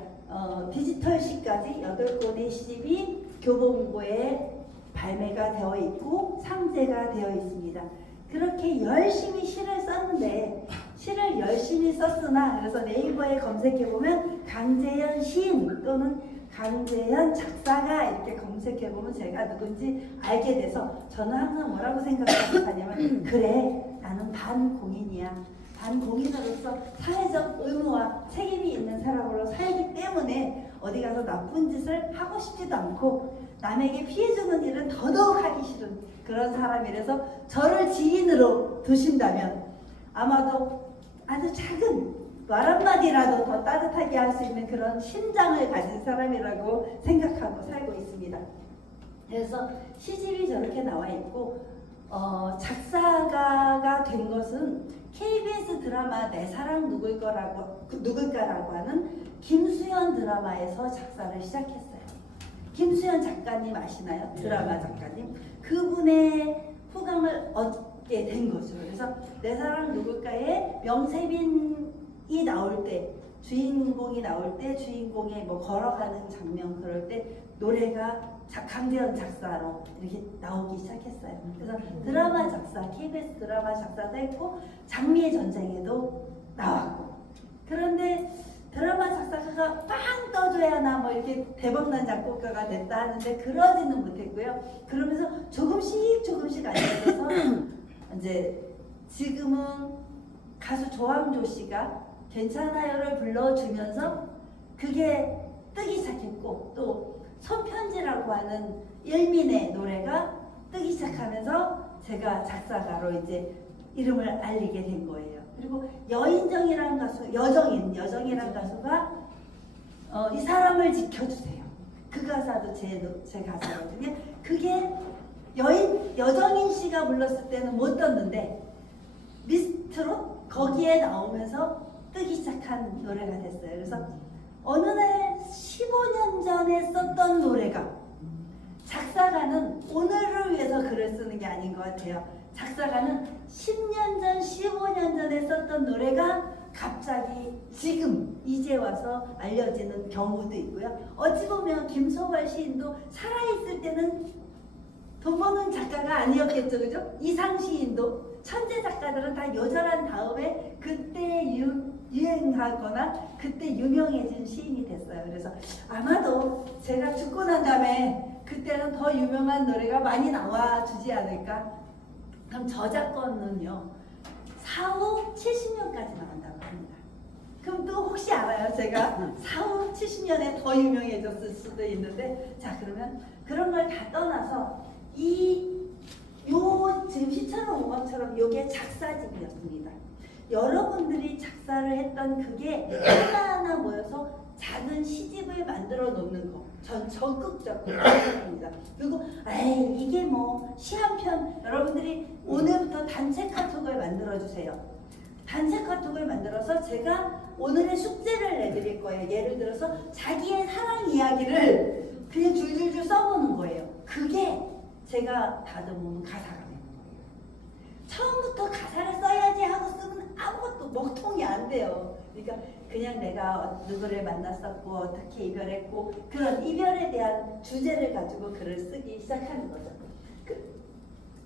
디지털 시까지 8권의 시집이 교보문고에 발매가 되어 있고 상제가 되어 있습니다. 그렇게 열심히 시를 썼는데 시를 열심히 썼으나 그래서 네이버에 검색해보면 강재현 시인 또는 강재현 작사가 이렇게 검색해보면 제가 누군지 알게 돼서 저는 항상 뭐라고 생각하냐면 그래 나는 반공인이야. 반공인으로서 사회적 의무와 책임이 있는 사람으로 살기 때문에 어디 가서 나쁜 짓을 하고 싶지도 않고 남에게 피해주는 일은 더더욱 하기 싫은 그런 사람이라서 저를 지인으로 두신다면 아마도 아주 작은 말 한마디라도 더 따뜻하게 할 수 있는 그런 심장을 가진 사람이라고 생각하고 살고 있습니다. 그래서 시집이 저렇게 나와 있고 작사가가 된 것은 KBS 드라마 내 사랑 누굴까라고 하는 김수현 드라마에서 작사를 시작했어요. 김수현 작가님 아시나요? 드라마 작가님. 그분의 후광을 얻게 된 거죠. 그래서 내 사랑 누굴까에 명세빈이 나올 때 주인공이 나올 때 주인공의 뭐 걸어가는 장면 그럴 때 노래가 강재현 작사로 이렇게 나오기 시작했어요. 그래서 드라마 작사, KBS 드라마 작사도 했고 장미의 전쟁에도 나왔고 그런데 드라마 작사가가 빵 떠줘야나 뭐 이렇게 대박난 작곡가가 됐다 하는데 그러지는 못했고요. 그러면서 조금씩 알려져서 이제 지금은 가수 조항조 씨가 괜찮아요를 불러주면서 그게 뜨기 시작했고 또 손편지라고 하는 일민의 노래가 뜨기 시작하면서 제가 작사가로 이제 이름을 알리게 된 거예요. 그리고 여인정이라는 가수, 여정이라는 가수가 이 사람을 지켜주세요. 그 가사도 제 가사거든요. 그게 여정인 씨가 불렀을 때는 못 떴는데 미스트로 거기에 나오면서 뜨기 시작한 노래가 됐어요. 그래서 어느 날 15년 전에 썼던 노래가 작사가는 오늘을 위해서 글을 쓰는 게 아닌 것 같아요. 작사가는 10년 전, 15년 전에 썼던 노래가 갑자기 지금 이제 와서 알려지는 경우도 있고요. 어찌 보면 김소월 시인도 살아있을 때는 돈 버는 작가가 아니었겠죠, 그죠? 이상 시인도 천재 작가들은 다 요절한 다음에 그때 유행하거나 그때 유명해진 시인이 됐어요. 그래서 아마도 제가 죽고 난 다음에 그때는 더 유명한 노래가 많이 나와주지 않을까. 그럼 저작권은요 4후 70년까지 나온다고 합니다. 그럼 또 혹시 알아요? 제가 4후 70년에 더 유명해졌을 수도 있는데, 자 그러면 그런 걸 다 떠나서 지금 시처럼 오광처럼 요게 작사집이었습니다. 여러분들이 작사를 했던 그게 하나하나 모여서 작은 시집을 만들어 놓는 거, 전 적극적으로 합니다. 그리고 이게 뭐 시 한 편, 여러분들이 오늘부터 단체 카톡을 만들어 주세요. 단체 카톡을 만들어서 제가 오늘의 숙제를 내드릴 거예요. 예를 들어서 자기의 사랑 이야기를 그냥 줄줄줄 써보는 거예요. 그게 제가 다듬으면 가사가 되는 거예요. 처음부터 가사를 써야지 하고 쓰면 아무것도 먹통이 안 돼요. 그러니까 그냥 내가 누구를 만났었고 어떻게 이별했고 그런 이별에 대한 주제를 가지고 글을 쓰기 시작하는 거죠.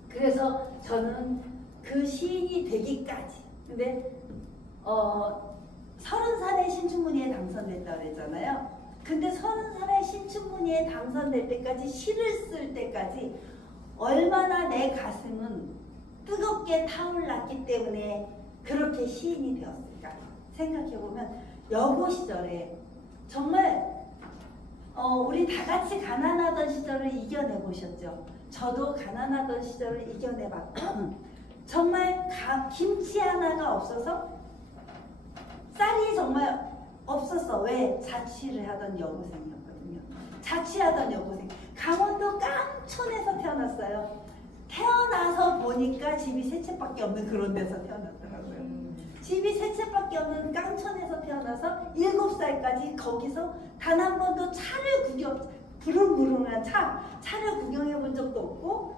그래서 저는 그 시인이 되기까지, 근데 30살에 신춘문예에 당선됐다고 그랬잖아요. 근데 30살에 신춘문예에 당선될 때까지, 시를 쓸 때까지 얼마나 내 가슴은 뜨겁게 타올랐기 때문에 그렇게 시인이 되었을까 생각해보면, 여고 시절에 정말 우리 다 같이 가난하던 시절을 이겨내보셨죠. 저도 가난하던 시절을 이겨내봤고, 정말 김치 하나가 없어서, 쌀이 정말 없었어. 왜? 자취를 하던 여고생이었거든요. 자취하던 여고생. 강원도 깡촌에서 태어났어요. 태어나서 보니까 집이 세 채밖에 없는 그런 데서 태어났더라고요. 집이 세 채밖에 없는 깡촌에서 태어나서 7살까지 거기서 단 한 번도 부릉부릉한 차를 구경해 본 적도 없고,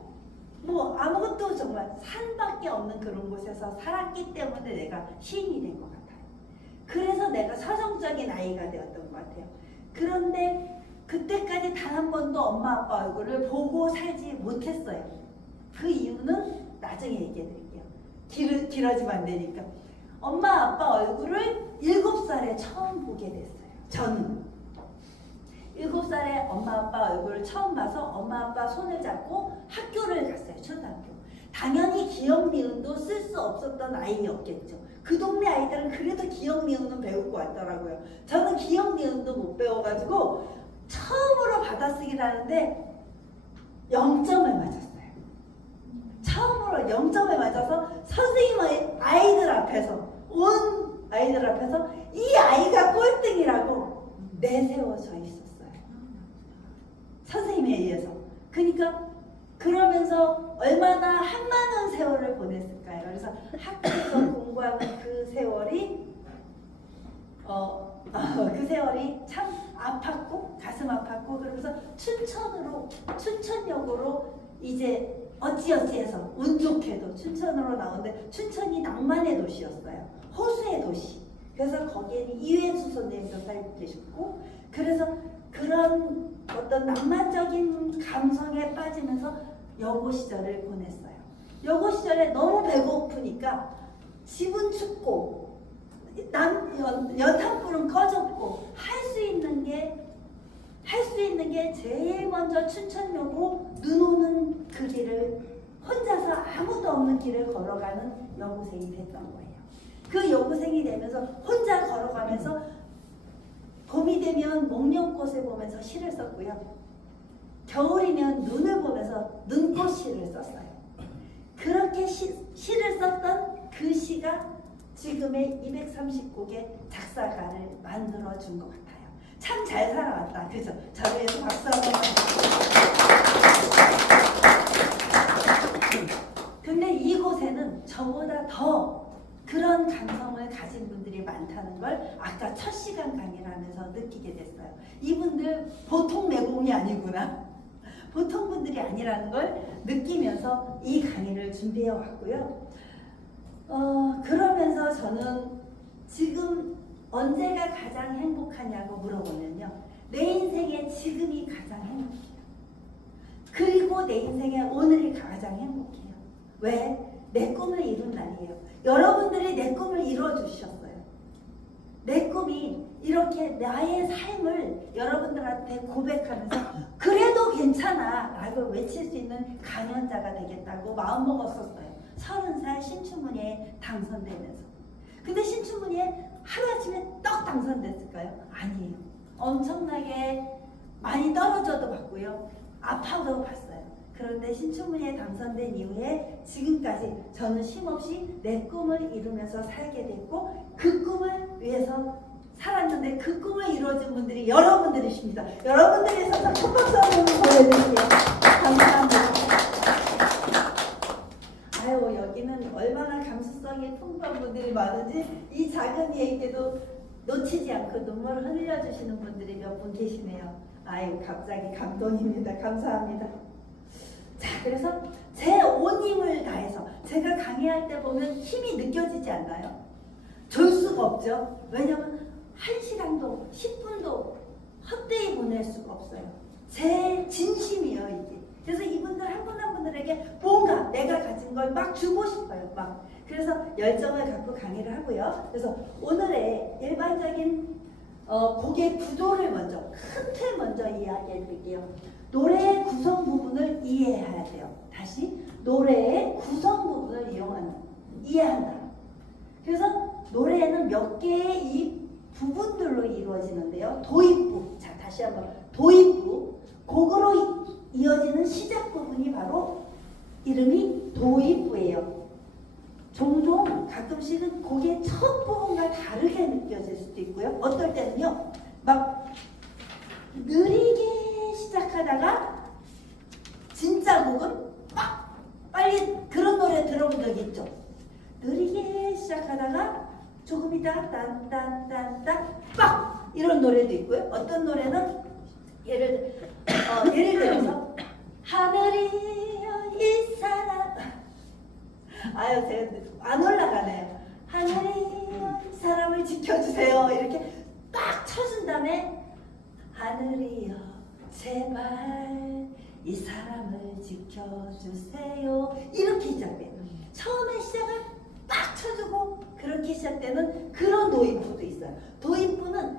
뭐 아무것도 정말 산밖에 없는 그런 곳에서 살았기 때문에 내가 시인이 된 것 같아요. 그래서 내가 서정적인 아이가 되었던 것 같아요. 그런데 그때까지 단 한 번도 엄마 아빠 얼굴을 보고 살지 못했어요. 그 이유는 나중에 얘기해 드릴게요. 길어지면 안 되니까. 엄마 아빠 얼굴을 7살에 처음 보게 됐어요. 저는 7살에 엄마 아빠 얼굴을 처음 봐서 엄마 아빠 손을 잡고 학교를 갔어요. 초등학교. 당연히 기억 니은도 쓸 수 없었던 아이였겠죠. 그 동네 아이들은 그래도 기억 니은은 배우고 왔더라고요. 저는 기억 니은도 못 배워가지고 처음으로 받아쓰기를 하는데 0점을 맞았어요. 처음으로 0점을 맞아서 선생님의 아이들 앞에서, 온 아이들 앞에서 이 아이가 꼴등이라고 내세워져 있었어요. 선생님에 의해서. 그러니까 그러면서 얼마나 한많은 세월을 보냈을까요? 그래서 학교에서 공부하는 그 세월이 그 세월이 참 아팠고 가슴 아팠고, 그러면서 춘천역으로 이제 어찌어찌해서 운 좋게도 춘천으로 나오는데, 춘천이 낭만의 도시였어요. 호수의 도시. 그래서 거기에는 이회수 선생님도 살고 계셨고, 그래서 그런 어떤 낭만적인 감성에 빠지면서 여고 시절을 보냈어요. 여고 시절에 너무 배고프니까 집은 춥고 연탄불은 꺼졌고 할 수 있는 게 제일 먼저 춘천여고 눈 오는 그 길을 혼자서 아무도 없는 길을 걸어가는 여고생이 됐던 거예요. 그 여고생이 되면서 혼자 걸어가면서 봄이 되면 봄이면 목련꽃을 보면서 시를 썼고요. 겨울이면 눈을 보면서 눈꽃 시를 썼어요. 그렇게 시를 썼던 그 시가 지금의 230곡의 작사가를 만들어준 것 같아요. 참 잘 살아왔다. 그죠? 자리에서 박수 한번 근데 이곳에는 저보다 더 그런 감성을 가진 분들이 많다는 걸 아까 첫 시간 강의를 하면서 느끼게 됐어요. 이분들 보통 내공이 아니구나. 보통 분들이 아니라는 걸 느끼면서 이 강의를 준비해 왔고요. 그러면서 저는 지금 언제가 가장 행복하냐고 물어보면요. 내 인생에 지금이 가장 행복해요. 그리고 내 인생에 오늘이 가장 행복해요. 왜? 내 꿈을 이룬 날이에요. 여러분들이 내 꿈을 이루어주셨어요. 내 꿈이 이렇게 나의 삶을 여러분들한테 고백하면서 그래도 괜찮아 라고 외칠 수 있는 강연자가 되겠다고 마음먹었었어요. 30살 신춘문예에 당선되면서. 근데 신춘문예에 하루아침에 떡 당선됐을까요? 아니에요. 엄청나게 많이 떨어져도 봤고요. 아파도 봤어요. 그런데 신춘문예에 당선된 이후에 지금까지 저는 쉼없이 내 꿈을 이루면서 살게 됐고 그 꿈을 위해서 살았는데 그 꿈을 이루어진 분들이 여러분들이십니다. 여러분들이 서서 큰 박수 한번 보내드릴게요. 감사합니다. 아유, 여기는 얼마나 감수성이 풍부한 분들이 많은지 이 작은 얘기도 놓치지 않고 눈물을 흘려주시는 분들이 몇 분 계시네요. 아유, 갑자기 감동입니다. 감사합니다. 자, 그래서 제 온 힘을 다해서 제가 강의할 때 보면 힘이 느껴지지 않나요? 줄 수가 없죠. 왜냐면 1시간도 10분도 헛되이 보낼 수가 없어요. 제 진심이에요, 이게. 그래서 이분들 한 분 한 분들에게 뭔가 내가 가진 걸 막 주고 싶어요. 막. 그래서 열정을 갖고 강의를 하고요. 그래서 오늘의 일반적인 곡의 구조를 먼저, 큰 틀 먼저 이야기해 드릴게요. 노래의 구성 부분을 이해해야 돼요. 다시 노래의 구성 부분을 이해한다. 그래서 노래는 몇 개의 이 부분들로 이루어지는데요. 도입부, 자 다시 한번 도입부, 곡으로 이어지는 시작 부분이 바로 이름이 도입부예요. 종종 가끔씩은 곡의 첫 부분과 다르게 느껴질 수도 있고요. 어떨 때는요, 막 느리게 시작하다가 진짜 곡은 막 빨리 그런 노래 들어본 적 있죠? 느리게 시작하다가 조금 있다가 딴딴딴딴 빡 이런 노래도 있고요. 어떤 노래는 예를 들어서 하늘이여 이 사람 아유 제가 안 올라가네요. 하늘이여 이 사람을 지켜주세요. 이렇게 딱 쳐준 다음에 하늘이여 제발 이 사람을 지켜주세요. 이렇게 시작돼요. 처음에 시작을 딱 쳐주고 그렇게 시작되는 그런 도입부도 있어요. 도입부는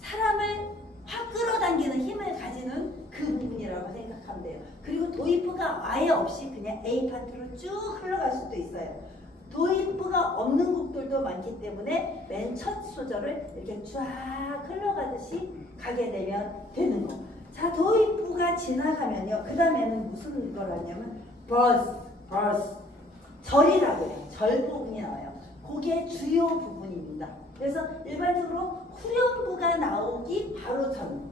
사람을 확 끌어당기는 힘을 가지는 그 부분이라고 생각하면 돼요. 그리고 도입부가 아예 없이 그냥 A 파트로 쭉 흘러갈 수도 있어요. 도입부가 없는 곡들도 많기 때문에 맨 첫 소절을 이렇게 쫙 흘러가듯이 가게 되는 거. 자, 도입부가 지나가면요. 그 다음에는 무슨 걸 하냐면 verse, 절이라고 해요. 절 부분이 나와요. 그게 주요 부분입니다. 그래서 일반적으로 후렴부가 나오기 바로 전.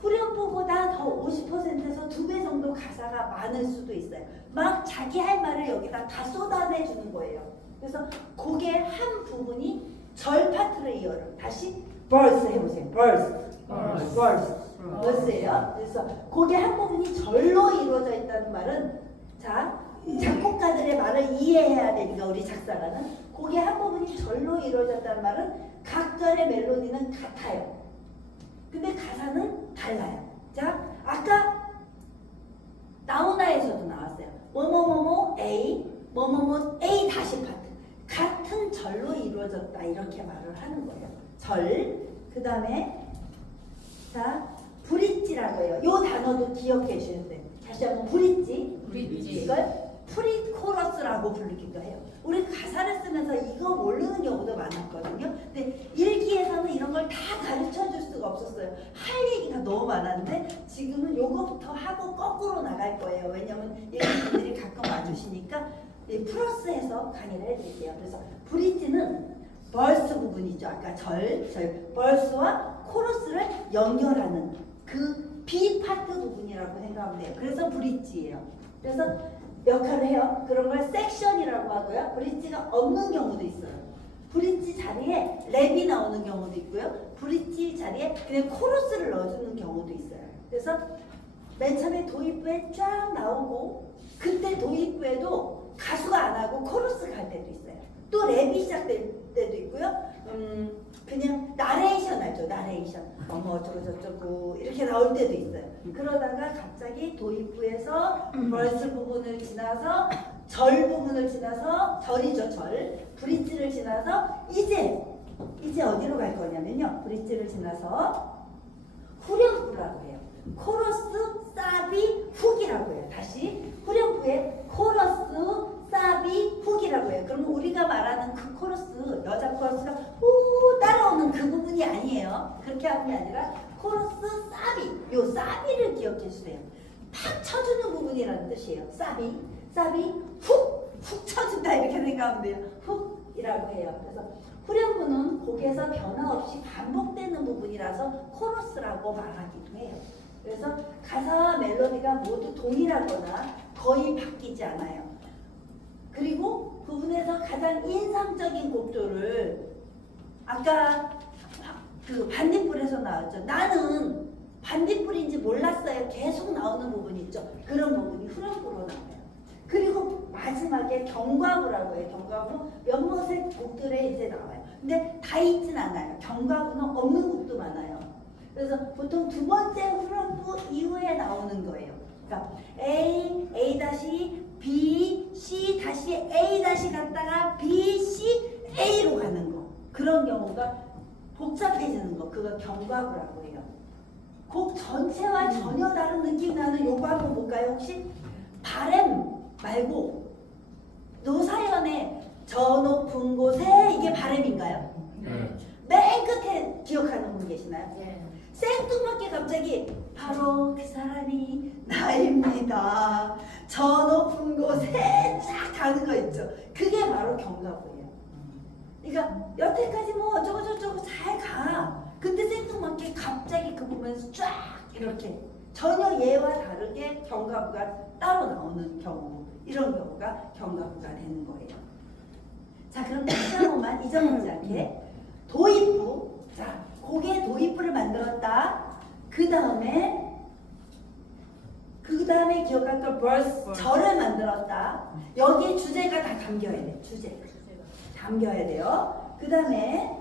후렴부보다 더 50%에서 2배 정도 가사가 많을 수도 있어요. 막 자기 할 말을 여기다 다 쏟아내주는 거예요. 그래서 곡의 한 부분이 절 파트를 이어요. 다시 verse 해보세요. verse예요. 그래서 곡의 한 부분이 절로 이루어져 있다는 말은 자 작곡가들의 말을 이해해야 되니까 우리 작사가는 곡의 한 부분이 절로 이루어졌다는 말은 각 절의 멜로디는 같아요. 근데 가사는 달라요. 자, 아까 나훈아에서도 나왔어요. 뭐뭐뭐뭐 A, 뭐뭐뭐 A 다시 파트. 같은 절로 이루어졌다 이렇게 말을 하는 거예요. 절, 그 다음에 자 브릿지라고 해요. 이 단어도 기억해 주셔야 돼요. 다시 한번 브릿지. 이걸 프리코러스라고 부르기도 해요. 우리 가사를 쓰면서 이거 모르는 경우도 많았거든요. 근데 일기에서는 이런 걸 다 가르쳐 줄 수가 없었어요. 할 얘기가 너무 많았는데 지금은 요거부터 하고 거꾸로 나갈 거예요. 왜냐면 이런 분들이 가끔 와주시니까 플러스해서 강의를 해드릴게요. 그래서 브릿지는 벌스 부분이죠. 아까 벌스와 코러스를 연결하는 그 B 파트 부분이라고 생각하면 돼요. 그래서 브릿지예요. 그래서 역할을 해요. 그런 걸 섹션이라고 하고요. 브릿지가 없는 경우도 있어요. 브릿지 자리에 랩이 나오는 경우도 있고요. 브릿지 자리에 그냥 코러스를 넣어주는 경우도 있어요. 그래서 맨 처음에 도입부에 쫙 나오고 그때 도입부에도 가수가 안 하고 코러스 갈 때도 있어요. 또 랩이 시작될 때도 있고요. 그냥 나레이션 알죠? 나레이션. 어쩌고 저쩌고 이렇게 나올 때도 있어요. 그러다가 갑자기 도입부에서 벌스 부분을 지나서 절 부분을 지나서 절이죠, 절. 브릿지를 지나서 이제 어디로 갈 거냐면요. 브릿지를 지나서 후렴구라고 해요. 코러스, 사비, 훅이라고 해요. 다시 후렴구에 코러스, 사비, 훅이라고 해요. 그러면 우리가 말하는 그 코러스, 여자 코러스가 우 따라오는 그 부분이 아니에요. 그렇게 하는 게 아니라 코러스, 사비. 요 사비를 기억해 주세요. 팍 쳐주는 부분이라는 뜻이에요. 사비, 훅 쳐준다 이렇게 생각하면 돼요. 훅이라고 해요. 그래서 후렴구는 곡에서 변화 없이 반복되는 부분이라서 코러스라고 말하기도 해요. 그래서 가사와 멜로디가 모두 동일하거나 거의 바뀌지 않아요. 그리고 부분에서 가장 인상적인 곡들을 아까 그 반딧불에서 나왔죠. 나는 반딧불인지 몰랐어요. 계속 나오는 부분이 있죠. 그런 부분이 후렴구로 나와요. 그리고 마지막에 경과부라고 해요. 경과부 몇몇의 곡들에 이제 나와요. 근데 다 있진 않아요. 경과부는 없는 곡도 많아요. 그래서 보통 두 번째 후렴구 이후에 나오는 거예요. 그러니까 A, A-B, C 다시 A 다시 갔다가 B, C, A로 가는 거. 그런 경우가 복잡해지는 거. 그거 경과부라고 해요. 곡 전체와 전혀 다른 느낌 나는 요거 한번 볼까요? 혹시 바램 말고 노사연의 저 높은 곳에 이게 바램인가요? 맨 끝에 기억하는 분 계시나요? 생뚱맞게 갑자기 바로 그 사람이 나입니다. 저 높은 곳에 쫙 가는 거 있죠. 그게 바로 경과부예요. 그러니까 여태까지 뭐 어쩌고 저쩌고 잘 가. 근데 생뚱맞게 갑자기 그 부분에서 쫙 이렇게 전혀 얘와 다르게 경과부가 따로 나오는 경우, 이런 경우가 경과부가 되는 거예요. 자, 그럼 다시 한 번만 잊어먹지 않게 도입부. 자, 곡의 도입부를 만들었다. 그 다음에 기억할 걸 벌스, 절을 만들었다. 여기에 주제가 다 담겨야 돼. 주제가 담겨야 돼요. 그 다음에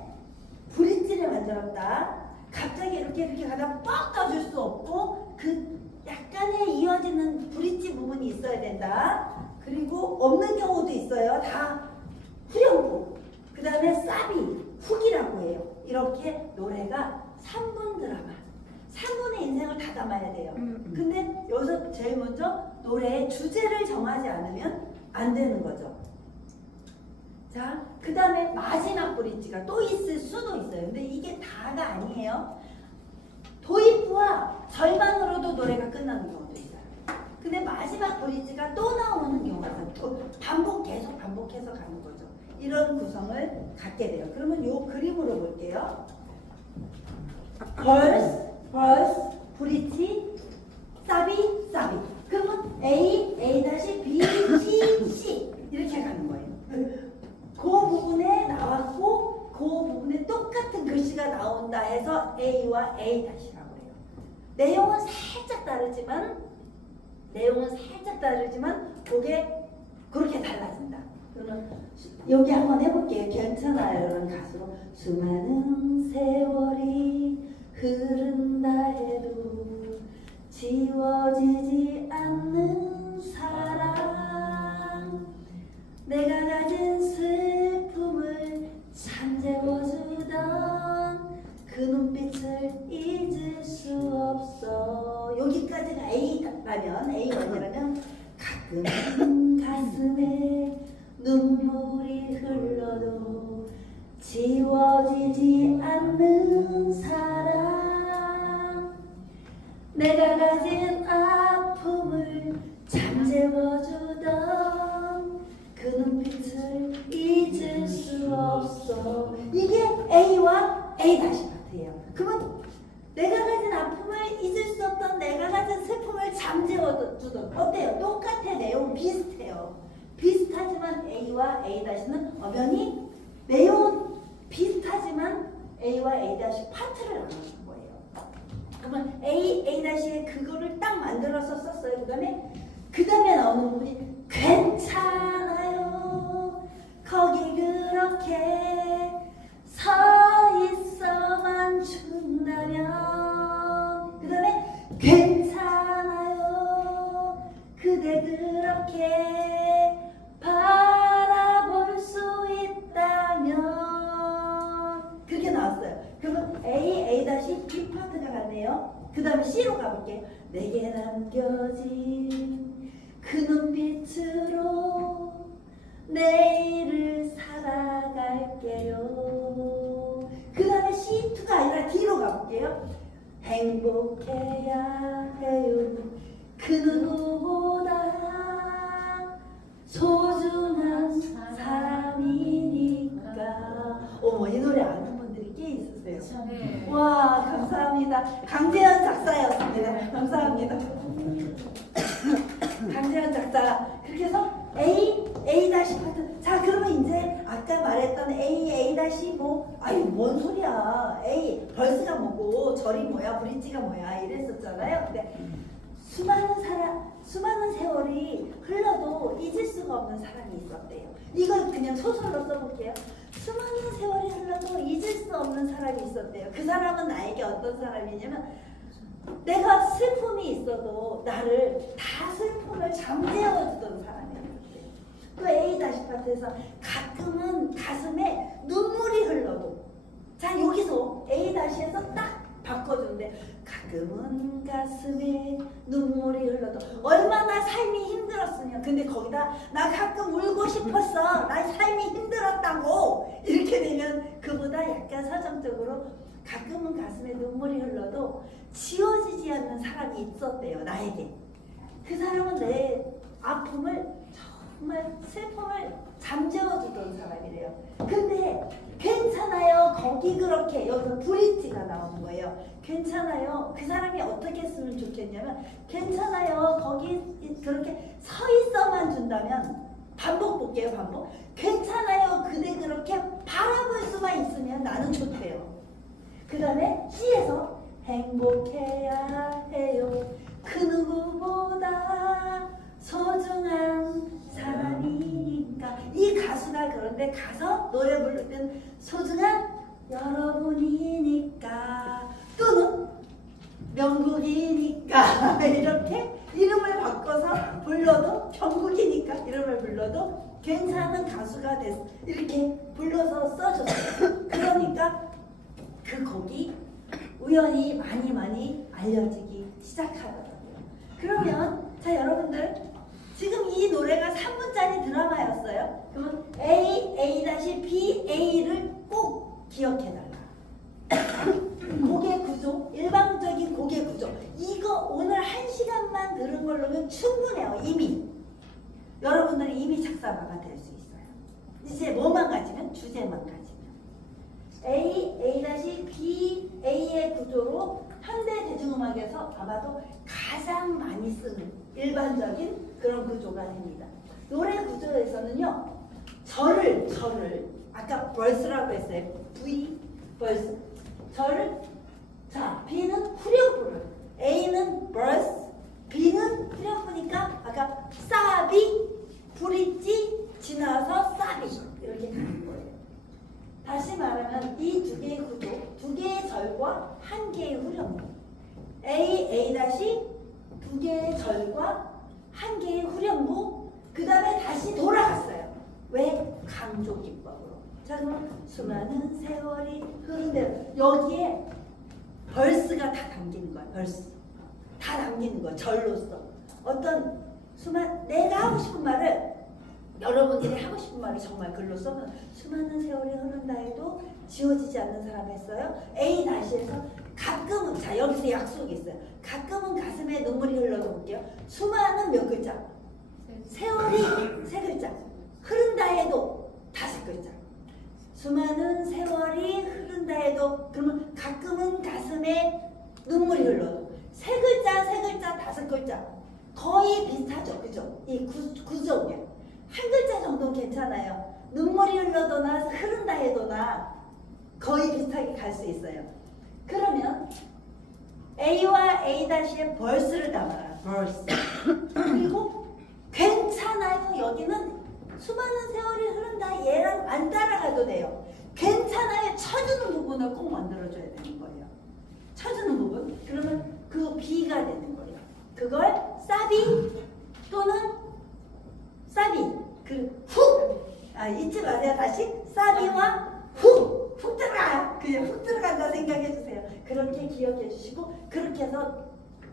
브릿지를 만들었다. 갑자기 이렇게 가다 뻑 떠줄 수 없고 그 약간의 이어지는 브릿지 부분이 있어야 된다. 그리고 없는 경우도 있어요. 다 후렴구. 그 다음에 사비, 훅이라고 해요. 이렇게 노래가 3분 드라마. 3분의 인생을 다 담아야 돼요. 근데 여기서 제일 먼저 노래의 주제를 정하지 않으면 안 되는 거죠. 자, 그 다음에 마지막 브릿지가 또 있을 수도 있어요. 근데 이게 다가 아니에요. 도입부와 절반으로도 노래가 끝나는 경우도 있어요. 근데 마지막 브릿지가 또 나오는 경우가 있어요. 또 계속 반복해서 가는 거죠. 이런 구성을 갖게 돼요. 그러면 이 그림으로 볼게요. 벌스, 브릿지, 사비. 그러면 A, A-B, C 이렇게 가는 거예요. 그 부분에 나왔고 그 부분에 똑같은 글씨가 나온다 해서 A와 A-라고 해요. 내용은 살짝 다르지만 그게 그렇게 달라진다. 그러면 여기 한번 해볼게요. 괜찮아요. 이런 가수로 수많은 세월이 흐른다 해도 지워지지 않는 사랑, 내가 가진 슬픔을 잠재워주던 그 눈빛을 잊을 수 없어. 여기까지가 A1이라면 가끔 가슴에 눈물이 흘러도 지워지지 않는 사랑, 내가 가진 아픔을 잠재워주던 그 눈빛을 잊을 수 없어. 이게 A와 A 다시 파트예요. 그러면 내가 가진 아픔을 잊을 수 없던, 내가 가진 슬픔을 잠재워주던, 어때요? 똑같아. 내용 비슷해요. 비슷하지만 A와 A 다시는 엄연히 내용은 비슷하지만 A와 A 다시 파트를 나누는 거예요. 그러면 A 다시에 그거를 딱 만들어서 썼어요. 그 다음에 나오는 부분이 괜찮아요. 거기 그렇게 서 있어만 준다면. 그 다음에 괜찮아요. 그대 그렇게 바라볼 수 있다면. 그렇게 나왔어요. 그러면 A 다시 B 파트가 갔네요. 그 다음에 C로 가볼게요. 내게 남겨진 그 눈빛으로 내일을 살아갈게요. 그 다음에 C2가 아니라 D로 가볼게요. 행복해야 해요. 그 누구보다 소중한 사람이니까. 어머, 이 노래 아는 분들이 꽤 있으세요. 네. 와, 감사합니다. 강재현 작사였습니다. 감사합니다. 강재현 작사. 그렇게 해서 A 다시 파트. 자, 그러면 이제 아까 말했던 A 다시 뭐, 아유, 뭔 소리야. A, 벌스가 뭐고, 절이 뭐야, 브릿지가 뭐야, 이랬었잖아요. 근데 수많은 세월이 흘러도 잊을 수가 없는 사람이 있었대요. 이걸 그냥 소설로 써볼게요. 수많은 세월이 흘러도 잊을 수 없는 사람이 있었대요. 그 사람은 나에게 어떤 사람이냐면, 내가 슬픔이 있어도 나를 다 슬픔을 잠재워주던 사람이었대요. 또 A 다시 파트에서 가끔은 가슴에 눈물이 흘러도, 자, 여기서 A 다시에서 딱 바꿔준대. 가끔은 가슴에 눈물이 흘러도. 얼마나 삶이 힘들었으면. 근데 거기다 나 가끔 울고 싶었어, 나 삶이 힘들었다고, 이렇게 되면 그보다 약간 서정적으로 가끔은 가슴에 눈물이 흘러도 지워지지 않는 사람이 있었대요, 나에게. 그 사람은 내 아픔을, 정말 슬픔을 잠재워주던 사람이래요. 근데 괜찮아요. 거기 그렇게, 여기서 브릿지가 나오는 거예요. 괜찮아요. 그 사람이 어떻게 했으면 좋겠냐면, 괜찮아요. 거기 그렇게 서 있어만 준다면, 반복 볼게요. 반복. 괜찮아요. 그대 그렇게 바라볼 수만 있으면 나는 좋대요. 그 다음에 C에서 행복해야 해요. 그 누구보다 소중한 사람이니까. 이 가수가 그런데 가서 노래 부를 땐 소중한 여러분이니까, 또는 명곡이니까 이렇게 이름을 바꿔서 불러도, 편곡이니까 이름을 불러도 괜찮은 가수가 됐어. 이렇게 불러서 써줬어요. 그러니까 그 곡이 우연히 많이 알려지기 시작하더라고요. 그러면 자, 여러분들, 지금 이 노래가 3분짜리 드라마였어요. 그러면 A-B, A를 꼭 기억해달라. 곡의 구조, 일방적인 곡의 구조. 이거 오늘 1시간만 들은 걸로면 충분해요. 이미 여러분들이 이미 작사가가 될 수 있어요. 이제 뭐만 가지면, 주제만 가지면. A-B, A의 구조로 현대 대중음악에서 아마도 가장 많이 쓰는 일반적인 그런 구조가 됩니다. 노래 구조에서는요, 절을 아까 벌스라고 했어요. V, 벌스. 절을, 자, B는 후렴구를, A는 벌스, B는 후렴구니까 아까 사비, 브릿지 지나서 사비, 이렇게 가는 거예요. 다시 말하면 이 두 개의 구조, 두 개의 절과 한 개의 후렴구. A 다시 두 개의 절과 한 개의 후렴구. 그 다음에 다시 돌아갔어요. 왜? 강조 기법으로. 자, 그럼 수많은 세월이 흐른 대로 여기에 벌스가 다 담기는 거야. 벌스 다 담기는 거야. 절로서 어떤 내가 하고 싶은 말을, 여러분들이 하고 싶은 말을 정말 글로 써면, 수많은 세월이 흐른다 해도 지워지지 않는 사람 했어요. A 다시에서 가끔은, 자, 여기서 약속이 있어요. 가끔은 가슴에 눈물이 흘러도 볼게요. 수많은 몇 글자? 세월이 세 글자. 흐른다 해도 다섯 글자. 수많은 세월이 흐른다 해도 그러면 가끔은 가슴에 눈물이 흘러도 세 글자, 세 글자, 다섯 글자 거의 비슷하죠, 그죠? 이 구조가 한 글자 정도는 괜찮아요. 눈물이 흘러도나 흐른다 해도나 거의 비슷하게 갈 수 있어요. 그러면 A와 A-의 벌스를 담아라. 벌스. 그리고 괜찮아요. 여기는 수많은 세월이 흐른다. 얘랑 안 따라가도 돼요. 괜찮아요. 쳐주는 부분을 꼭 만들어줘야 되는 거예요. 쳐주는 부분. 그러면 그 B가 되는 거예요. 그걸 사비 또는 사비. 잊지 마세요. 다시 사비와 훅 들어가. 그냥 훅 들어간다 생각해 주세요. 그렇게 기억해 주시고 그렇게 해서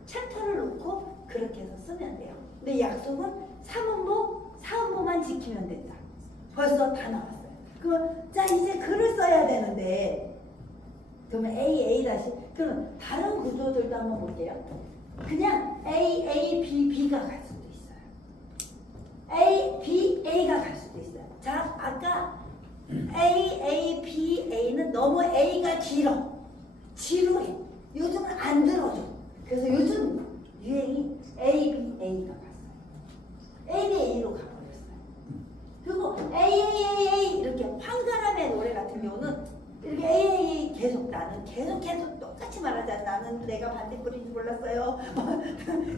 챕터를 놓고 그렇게 해서 쓰면 돼요. 근데 약속은 3음보, 4음보만 지키면 된다. 벌써 다 나왔어요. 그럼 자 이제 글을 써야 되는데 그러면 A 다시 그럼 다른 구조들도 한번 볼게요. 그냥 A, B가 갈 수도 있어요. A, B, A가 갈 수도 있어요. 자 아까 A는 너무 A가 길어. 지루해. 요즘은 안 들어줘. 그래서 요즘 유행이 A가 갔어요. A로 가버렸어요. 그리고 A 이렇게 황가람의 노래 같은 경우는 이렇게 A 계속 나는 계속 똑같이 말하잖아. 나는 내가 반딧불인지 몰랐어요.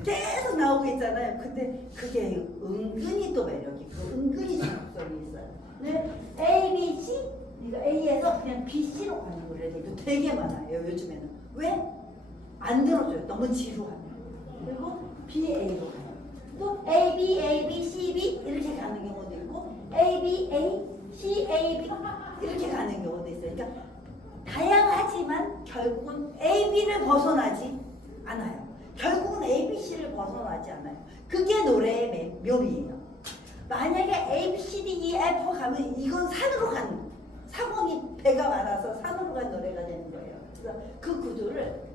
계속 나오고 있잖아요. 근데 그게 은근히 또 매력이 있고 은근히 중독성이 있어요. 네, A, B, C 이거 A에서 그냥 B, C로 가는 노래들도 되게 많아요. 요즘에는 왜? 안 들어줘요. 너무 지루하면. 그리고 B, A로 가요. 또 A, B, C, B 이렇게 가는 경우도 있고 A, B, A, C, A, B 이렇게 가는 경우도 있어요. 그러니까 다양하지만 결국은 A, B를 벗어나지 않아요. 결국은 A, B, C를 벗어나지 않아요. 그게 노래의 묘미예요. 만약에 A, B, C, D, E, F 가면 이건 산으로 가는 상황이 배가 많아서 산으로 간 노래가 되는 거예요. 그래서 그 구조를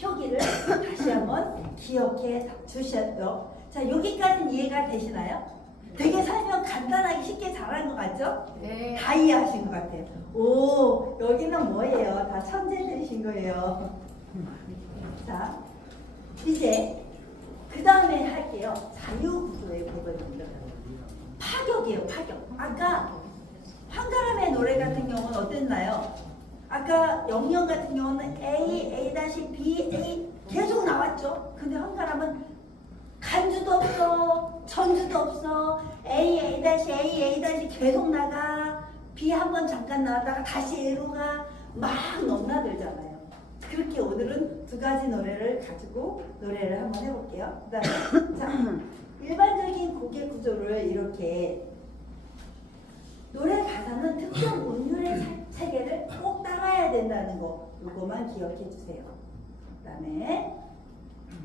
표기를 다시 한번 기억해 주셔요. 자 여기까지는 이해가 되시나요? 되게 설명 간단하게 쉽게 잘한 것 같죠? 네. 다 이해하신 것 같아요. 오 여기는 뭐예요? 다 천재들이신 거예요. 자 이제 그 다음에 할게요. 자유구조의 구조입니다. 파격이에요. 파격. 아까 황가람의 노래 같은 경우는 어땠나요? 아까 영영 같은 경우는 A, A-B, A 계속 나왔죠. 근데 황가람은 간주도 없어, 전주도 없어. A, A 계속 나가. B 한번 잠깐 나왔다가 다시 A로 가. 막 넘나들잖아요. 그렇게 오늘은 두 가지 노래를 가지고 노래를 한번 해볼게요. 그다음에 자 일반적인 곡의 구조를 이렇게 노래 가사는 특정 운율의 체계를 꼭 따라야 된다는 거 요거만 기억해 주세요. 그다음에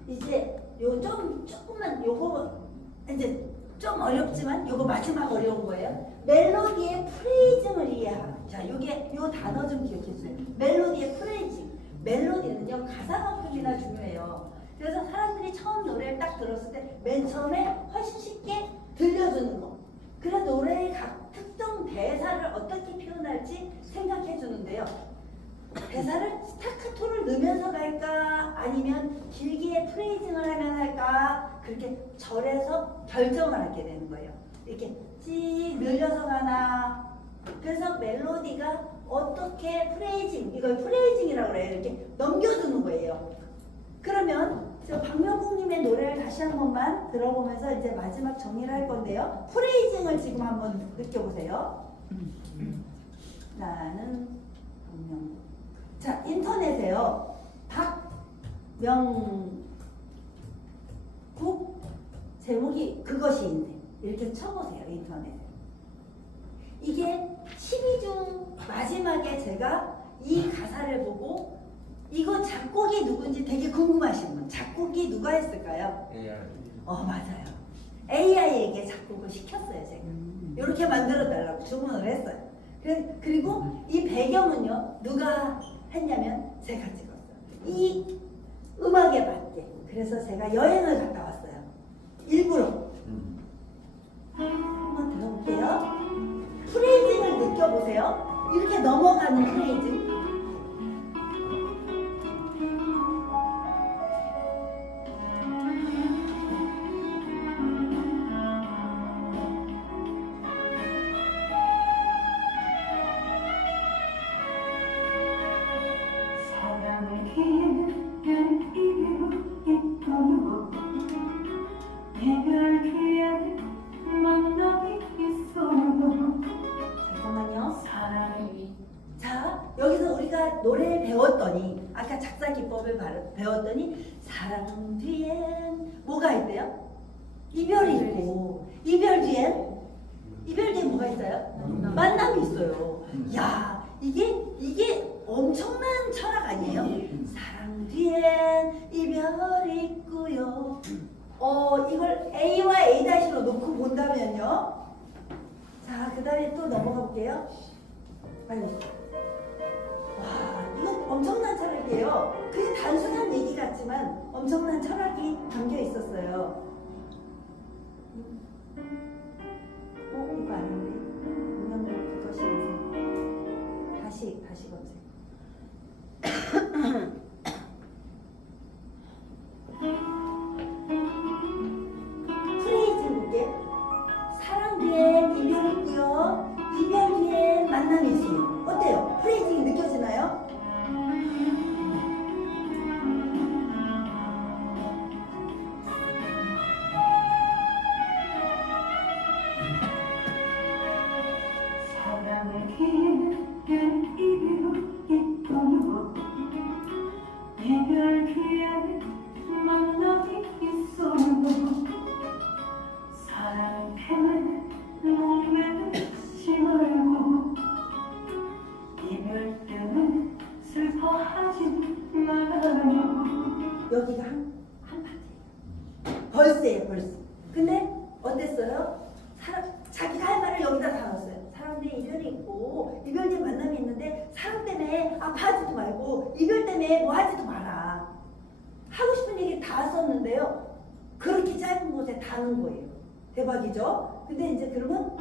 이제 요 조금만 요거 이제 좀 어렵지만 요거 마지막 어려운 거예요. 멜로디의 프레이징을 이해하라. 자 요게 요 단어 좀 기억해 주세요. 멜로디의 프레이징. 멜로디는요 가사만큼이나 중요해요. 그래서 사람들이 처음 노래를 딱 들었을 때 맨 처음에 훨씬 쉽게 들려주는 거. 그래서 노래의 각 특정 대사를 어떻게 표현할지 생각해 주는데요. 대사를 스타카토를 넣으면서 갈까 아니면 길게 프레이징을 하면 할까 그렇게 절에서 결정을 하게 되는 거예요. 이렇게 찌 늘려서 가나. 그래서 멜로디가 어떻게 프레이징, 이걸 프레이징이라고 그래요. 이렇게 넘겨주는 거예요. 그러면 박명국님의 노래를 다시 한 번만 들어보면서 이제 마지막 정리를 할 건데요. 프레이징을 지금 한번 느껴보세요. 나는 박명국. 자, 인터넷에요. 박명국 제목이 그것이 있네. 이렇게 쳐보세요. 인터넷에. 이게 12중 마지막에 제가 이 가사를 보고 이거 작곡이 누군지 되게 궁금하신 분. 작곡이 누가 했을까요? 맞아요. AI에게 작곡을 시켰어요. 제가. 이렇게 만들어달라고 주문을 했어요. 그리고 이 배경은요. 누가 했냐면 제가 찍었어요. 이 음악에 맞춰. 그래서 제가 여행을 갔다 왔어요. 일부러. 한번 들어볼게요. 프레이징을 느껴보세요. 이렇게 넘어가는 프레이징. 사랑을 기는 이유 있고 이별 뒤에 만남이 있어요. 잠깐만요. 사랑이 자, 여기서 우리가 노래를 배웠더니, 아까 작사 기법을 배웠더니, 사랑 뒤엔 뭐가 있대요? 이별이 있고, 이별 뒤엔 뭐가 있어요? 만남이 있어요. 야, 이게 엄청난 철학 아니에요? 사랑 뒤엔 이별이 있고요. 이걸 A와 A-로 놓고 본다면요. 자, 그 다음에 또 넘어가 볼게요. 아이고. 와, 이거 엄청난 철학이에요. 그게 단순한 얘기 같지만 엄청난 철학이 담겨 있었어요. 이거 아닌데? 운명대로 그것이 인생. 다시 보세요. 프레이즈 볼게. 사랑 뒤엔 이별이 있고요. 이별 뒤엔 만남이 있어요. 어때요? 프레이징이 느껴지나요? 사랑을 기는 이유 있고 이별 뒤에 만남이 있어요. 사랑 때문에 목매지 말고 이별 때문에 슬퍼하지 말아요. 여기가 한 파트예요. 벌스예요, 벌스. 근데 어땠어요? 자기가 할 말을 여기다 다 넣었어요. 사랑 뒤에 이별이 있고 이별 뒤에 만남이 있는데 사랑 때문에 아파하지도 말고 이별 때문에 뭐 하지도 마라. 하고 싶은 얘기 다 썼는데요. 그렇게 짧은 곳에 다 넣은 거예요. 대박이죠? 근데 이제 그러면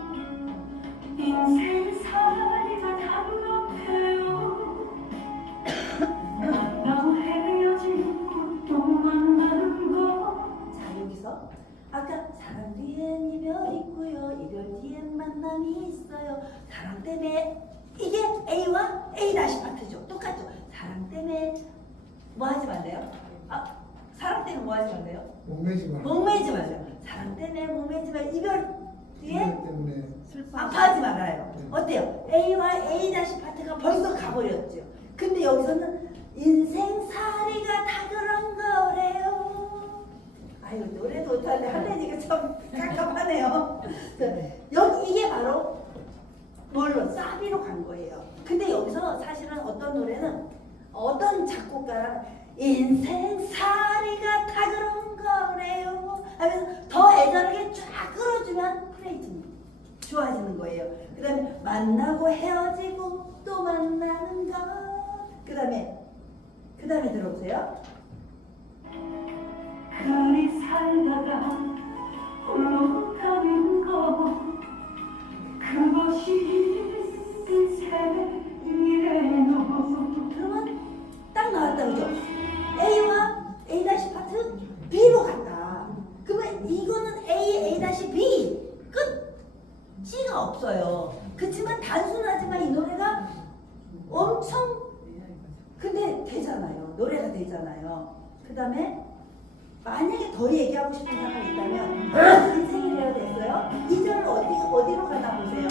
인생살이가 답답해요. 만나고 헤어지고 또 만나는 거. 자, 여기서 아까 사랑 뒤엔 이별이 있고요. 이별 뒤엔 만남이 있어요. 사랑 때문에 이게 A와 A 다시 파트죠. 똑같죠. 사랑 때문에 뭐 하지 말래요? 사랑 때문에 뭐 하지 말래요? 목매지 마. 목매지 말래요. 사랑 때문에 목매지 말고 이별 뒤에 이별 때문에 아파하지 말아요. 어때요? A와 A 다시 파트가 벌써 가버렸죠. 근데 여기서는 인생살이가 다 그런 거래요. 아유, 노래도 못하는데 할래니까 참 깝깝하네요. 여기 이게 바로 뭘로? 사비로 간 거예요. 근데 여기서 사실은 어떤 노래는 어떤 작곡가랑 인생살이가 다 그런 거래요 하면서 더 애절하게 쫙 끌어주면 프레이징 좋아지는 거예요. 그 다음에 만나고 헤어지고 또 만나는 것. 그 다음에 들어보세요. 그리 살다가 홀로 가는 거 그것이 인생이래요. 그러면 딱 나왔다, 그죠? A와 A 다시 파트 B로 갔다. 그러면 이거는 A-B 끝. C가 없어요. 그렇지만 단순하지만 이 노래가 엄청 근데 되잖아요. 노래가 되잖아요. 그 다음에 만약에 더 얘기하고 싶은 사람이 있다면 인생이래야 됐어요. 이 절을 어디로 가나 보세요.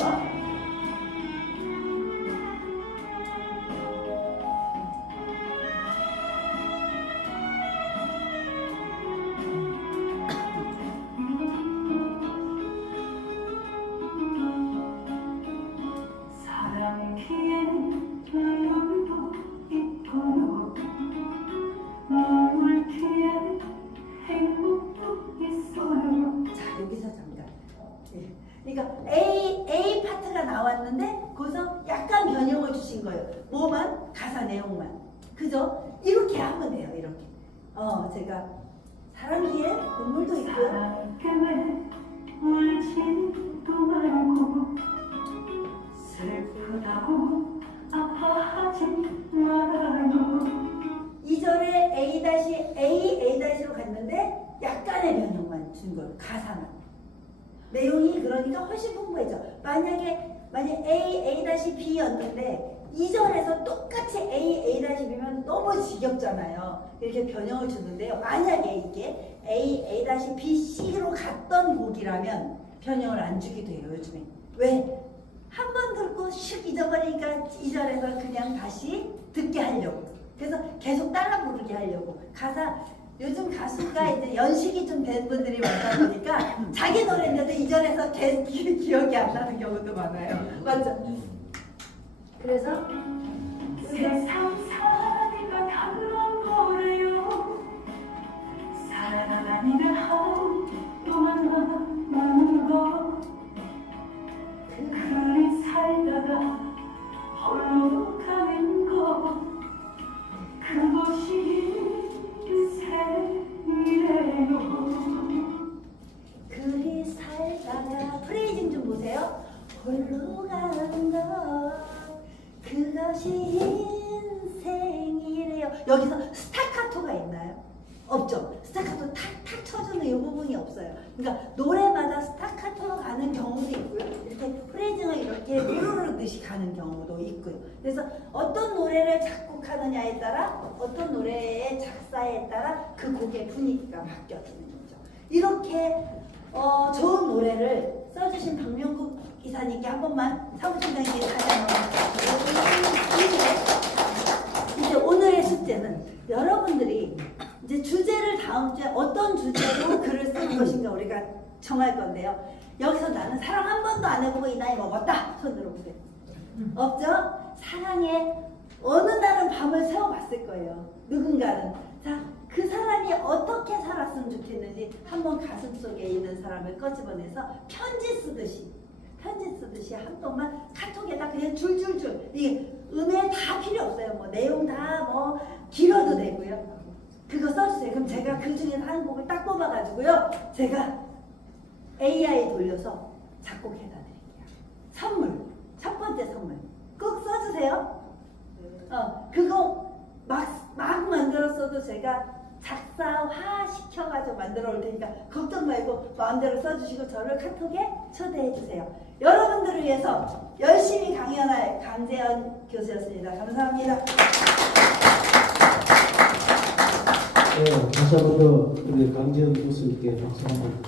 사랑 뒤에는 눈물도 있고 눈물 뒤에는 행복도 있어요. 자, 여기서 잠깐. 예. 그러니까 A 파트가 나왔는데 거기서 약간 변형을 주신 거예요. 뭐만? 가사 내용만. 그죠? 이렇게 하면 돼요. 이렇게. 제가 사랑기에 눈물도 있고요. 가끔은 울지도 말고 슬프다고 아파하지 말아요. 2절에 A-로 갔는데 약간의 변형만 준 거예요. 가사만. 내용이 그러니까 훨씬 풍부해져. 만약에 A-B였는데 2절에서 똑같이 A-B면 너무 지겹잖아요. 이렇게 변형을 주는데요. 만약에 이게 A-B-C로 갔던 곡이라면 변형을 안 주기도 해요. 요즘에. 왜? 한 번 듣고 슉 잊어버리니까 2절에서 그냥 다시 듣게 하려고. 그래서 계속 따라 부르게 하려고. 가사, 요즘 가수가 이제 연식이 좀 된 분들이 많다 보니까 자기 노래인데도 2절에서 기억이 안 나는 경우도 많아요. 맞죠? 그래서 세상 살아가니까 다 그런 거래요. 사랑하니까 하루 또 만나는 거. 그리 살다가 홀로 가는 거. 그것이 인생이래요. 그리 살다가 프레이징 좀 보세요. 홀로 가는 것 그것이 인생이래요. 여기서 스타카토가 있나요? 없죠. 스타카토 탁탁 쳐주는 이 부분이 없어요. 그러니까 노래마다 스타카토가 가는 경우도 있고요. 이렇게 프레이징을 이렇게 누르듯이 가는 경우도 있고요. 그래서 어떤 노래를 작곡하느냐에 따라 어떤 노래의 작사에 따라 그 곡의 분위기가 바뀌어지는 거죠. 이렇게 좋은 노래를 써주신 박명국 이사님께 한 번만 사무총장님께 다시 한번 이제 오늘의 숙제는 여러분들이 이제 주제를 다음 주에 어떤 주제로 글을 쓸 것인가 우리가 정할 건데요. 여기서 나는 사랑 한 번도 안 해보고 이 나이 먹었다. 손 들어보세요. 없죠? 사랑에 어느 날은 밤을 새워봤을 거예요. 누군가는. 자, 그 사람이 어떻게 살았으면 좋겠는지 한번 가슴속에 있는 사람을 꺼집어내서 편지 쓰듯이 한 번만 카톡에다 그냥 줄줄줄 이게 음에 다 필요 없어요. 뭐 내용 다 뭐 길어도 되고요. 그거 써주세요. 그럼 제가 그 중에서 한 곡을 딱 뽑아가지고요. 제가 AI 돌려서 작곡해다 드릴게요. 선물. 첫 번째 선물. 꼭 써주세요. 그거 막 만들었어도 제가 작사화 시켜가지고 만들어 올 테니까 걱정 말고 마음대로 써주시고 저를 카톡에 초대해 주세요. 여러분들을 위해서 열심히 강연할 강재현 교수였습니다. 감사합니다. 네, 다시 한 번 더 우리 강재현 교수님께 박수 한번.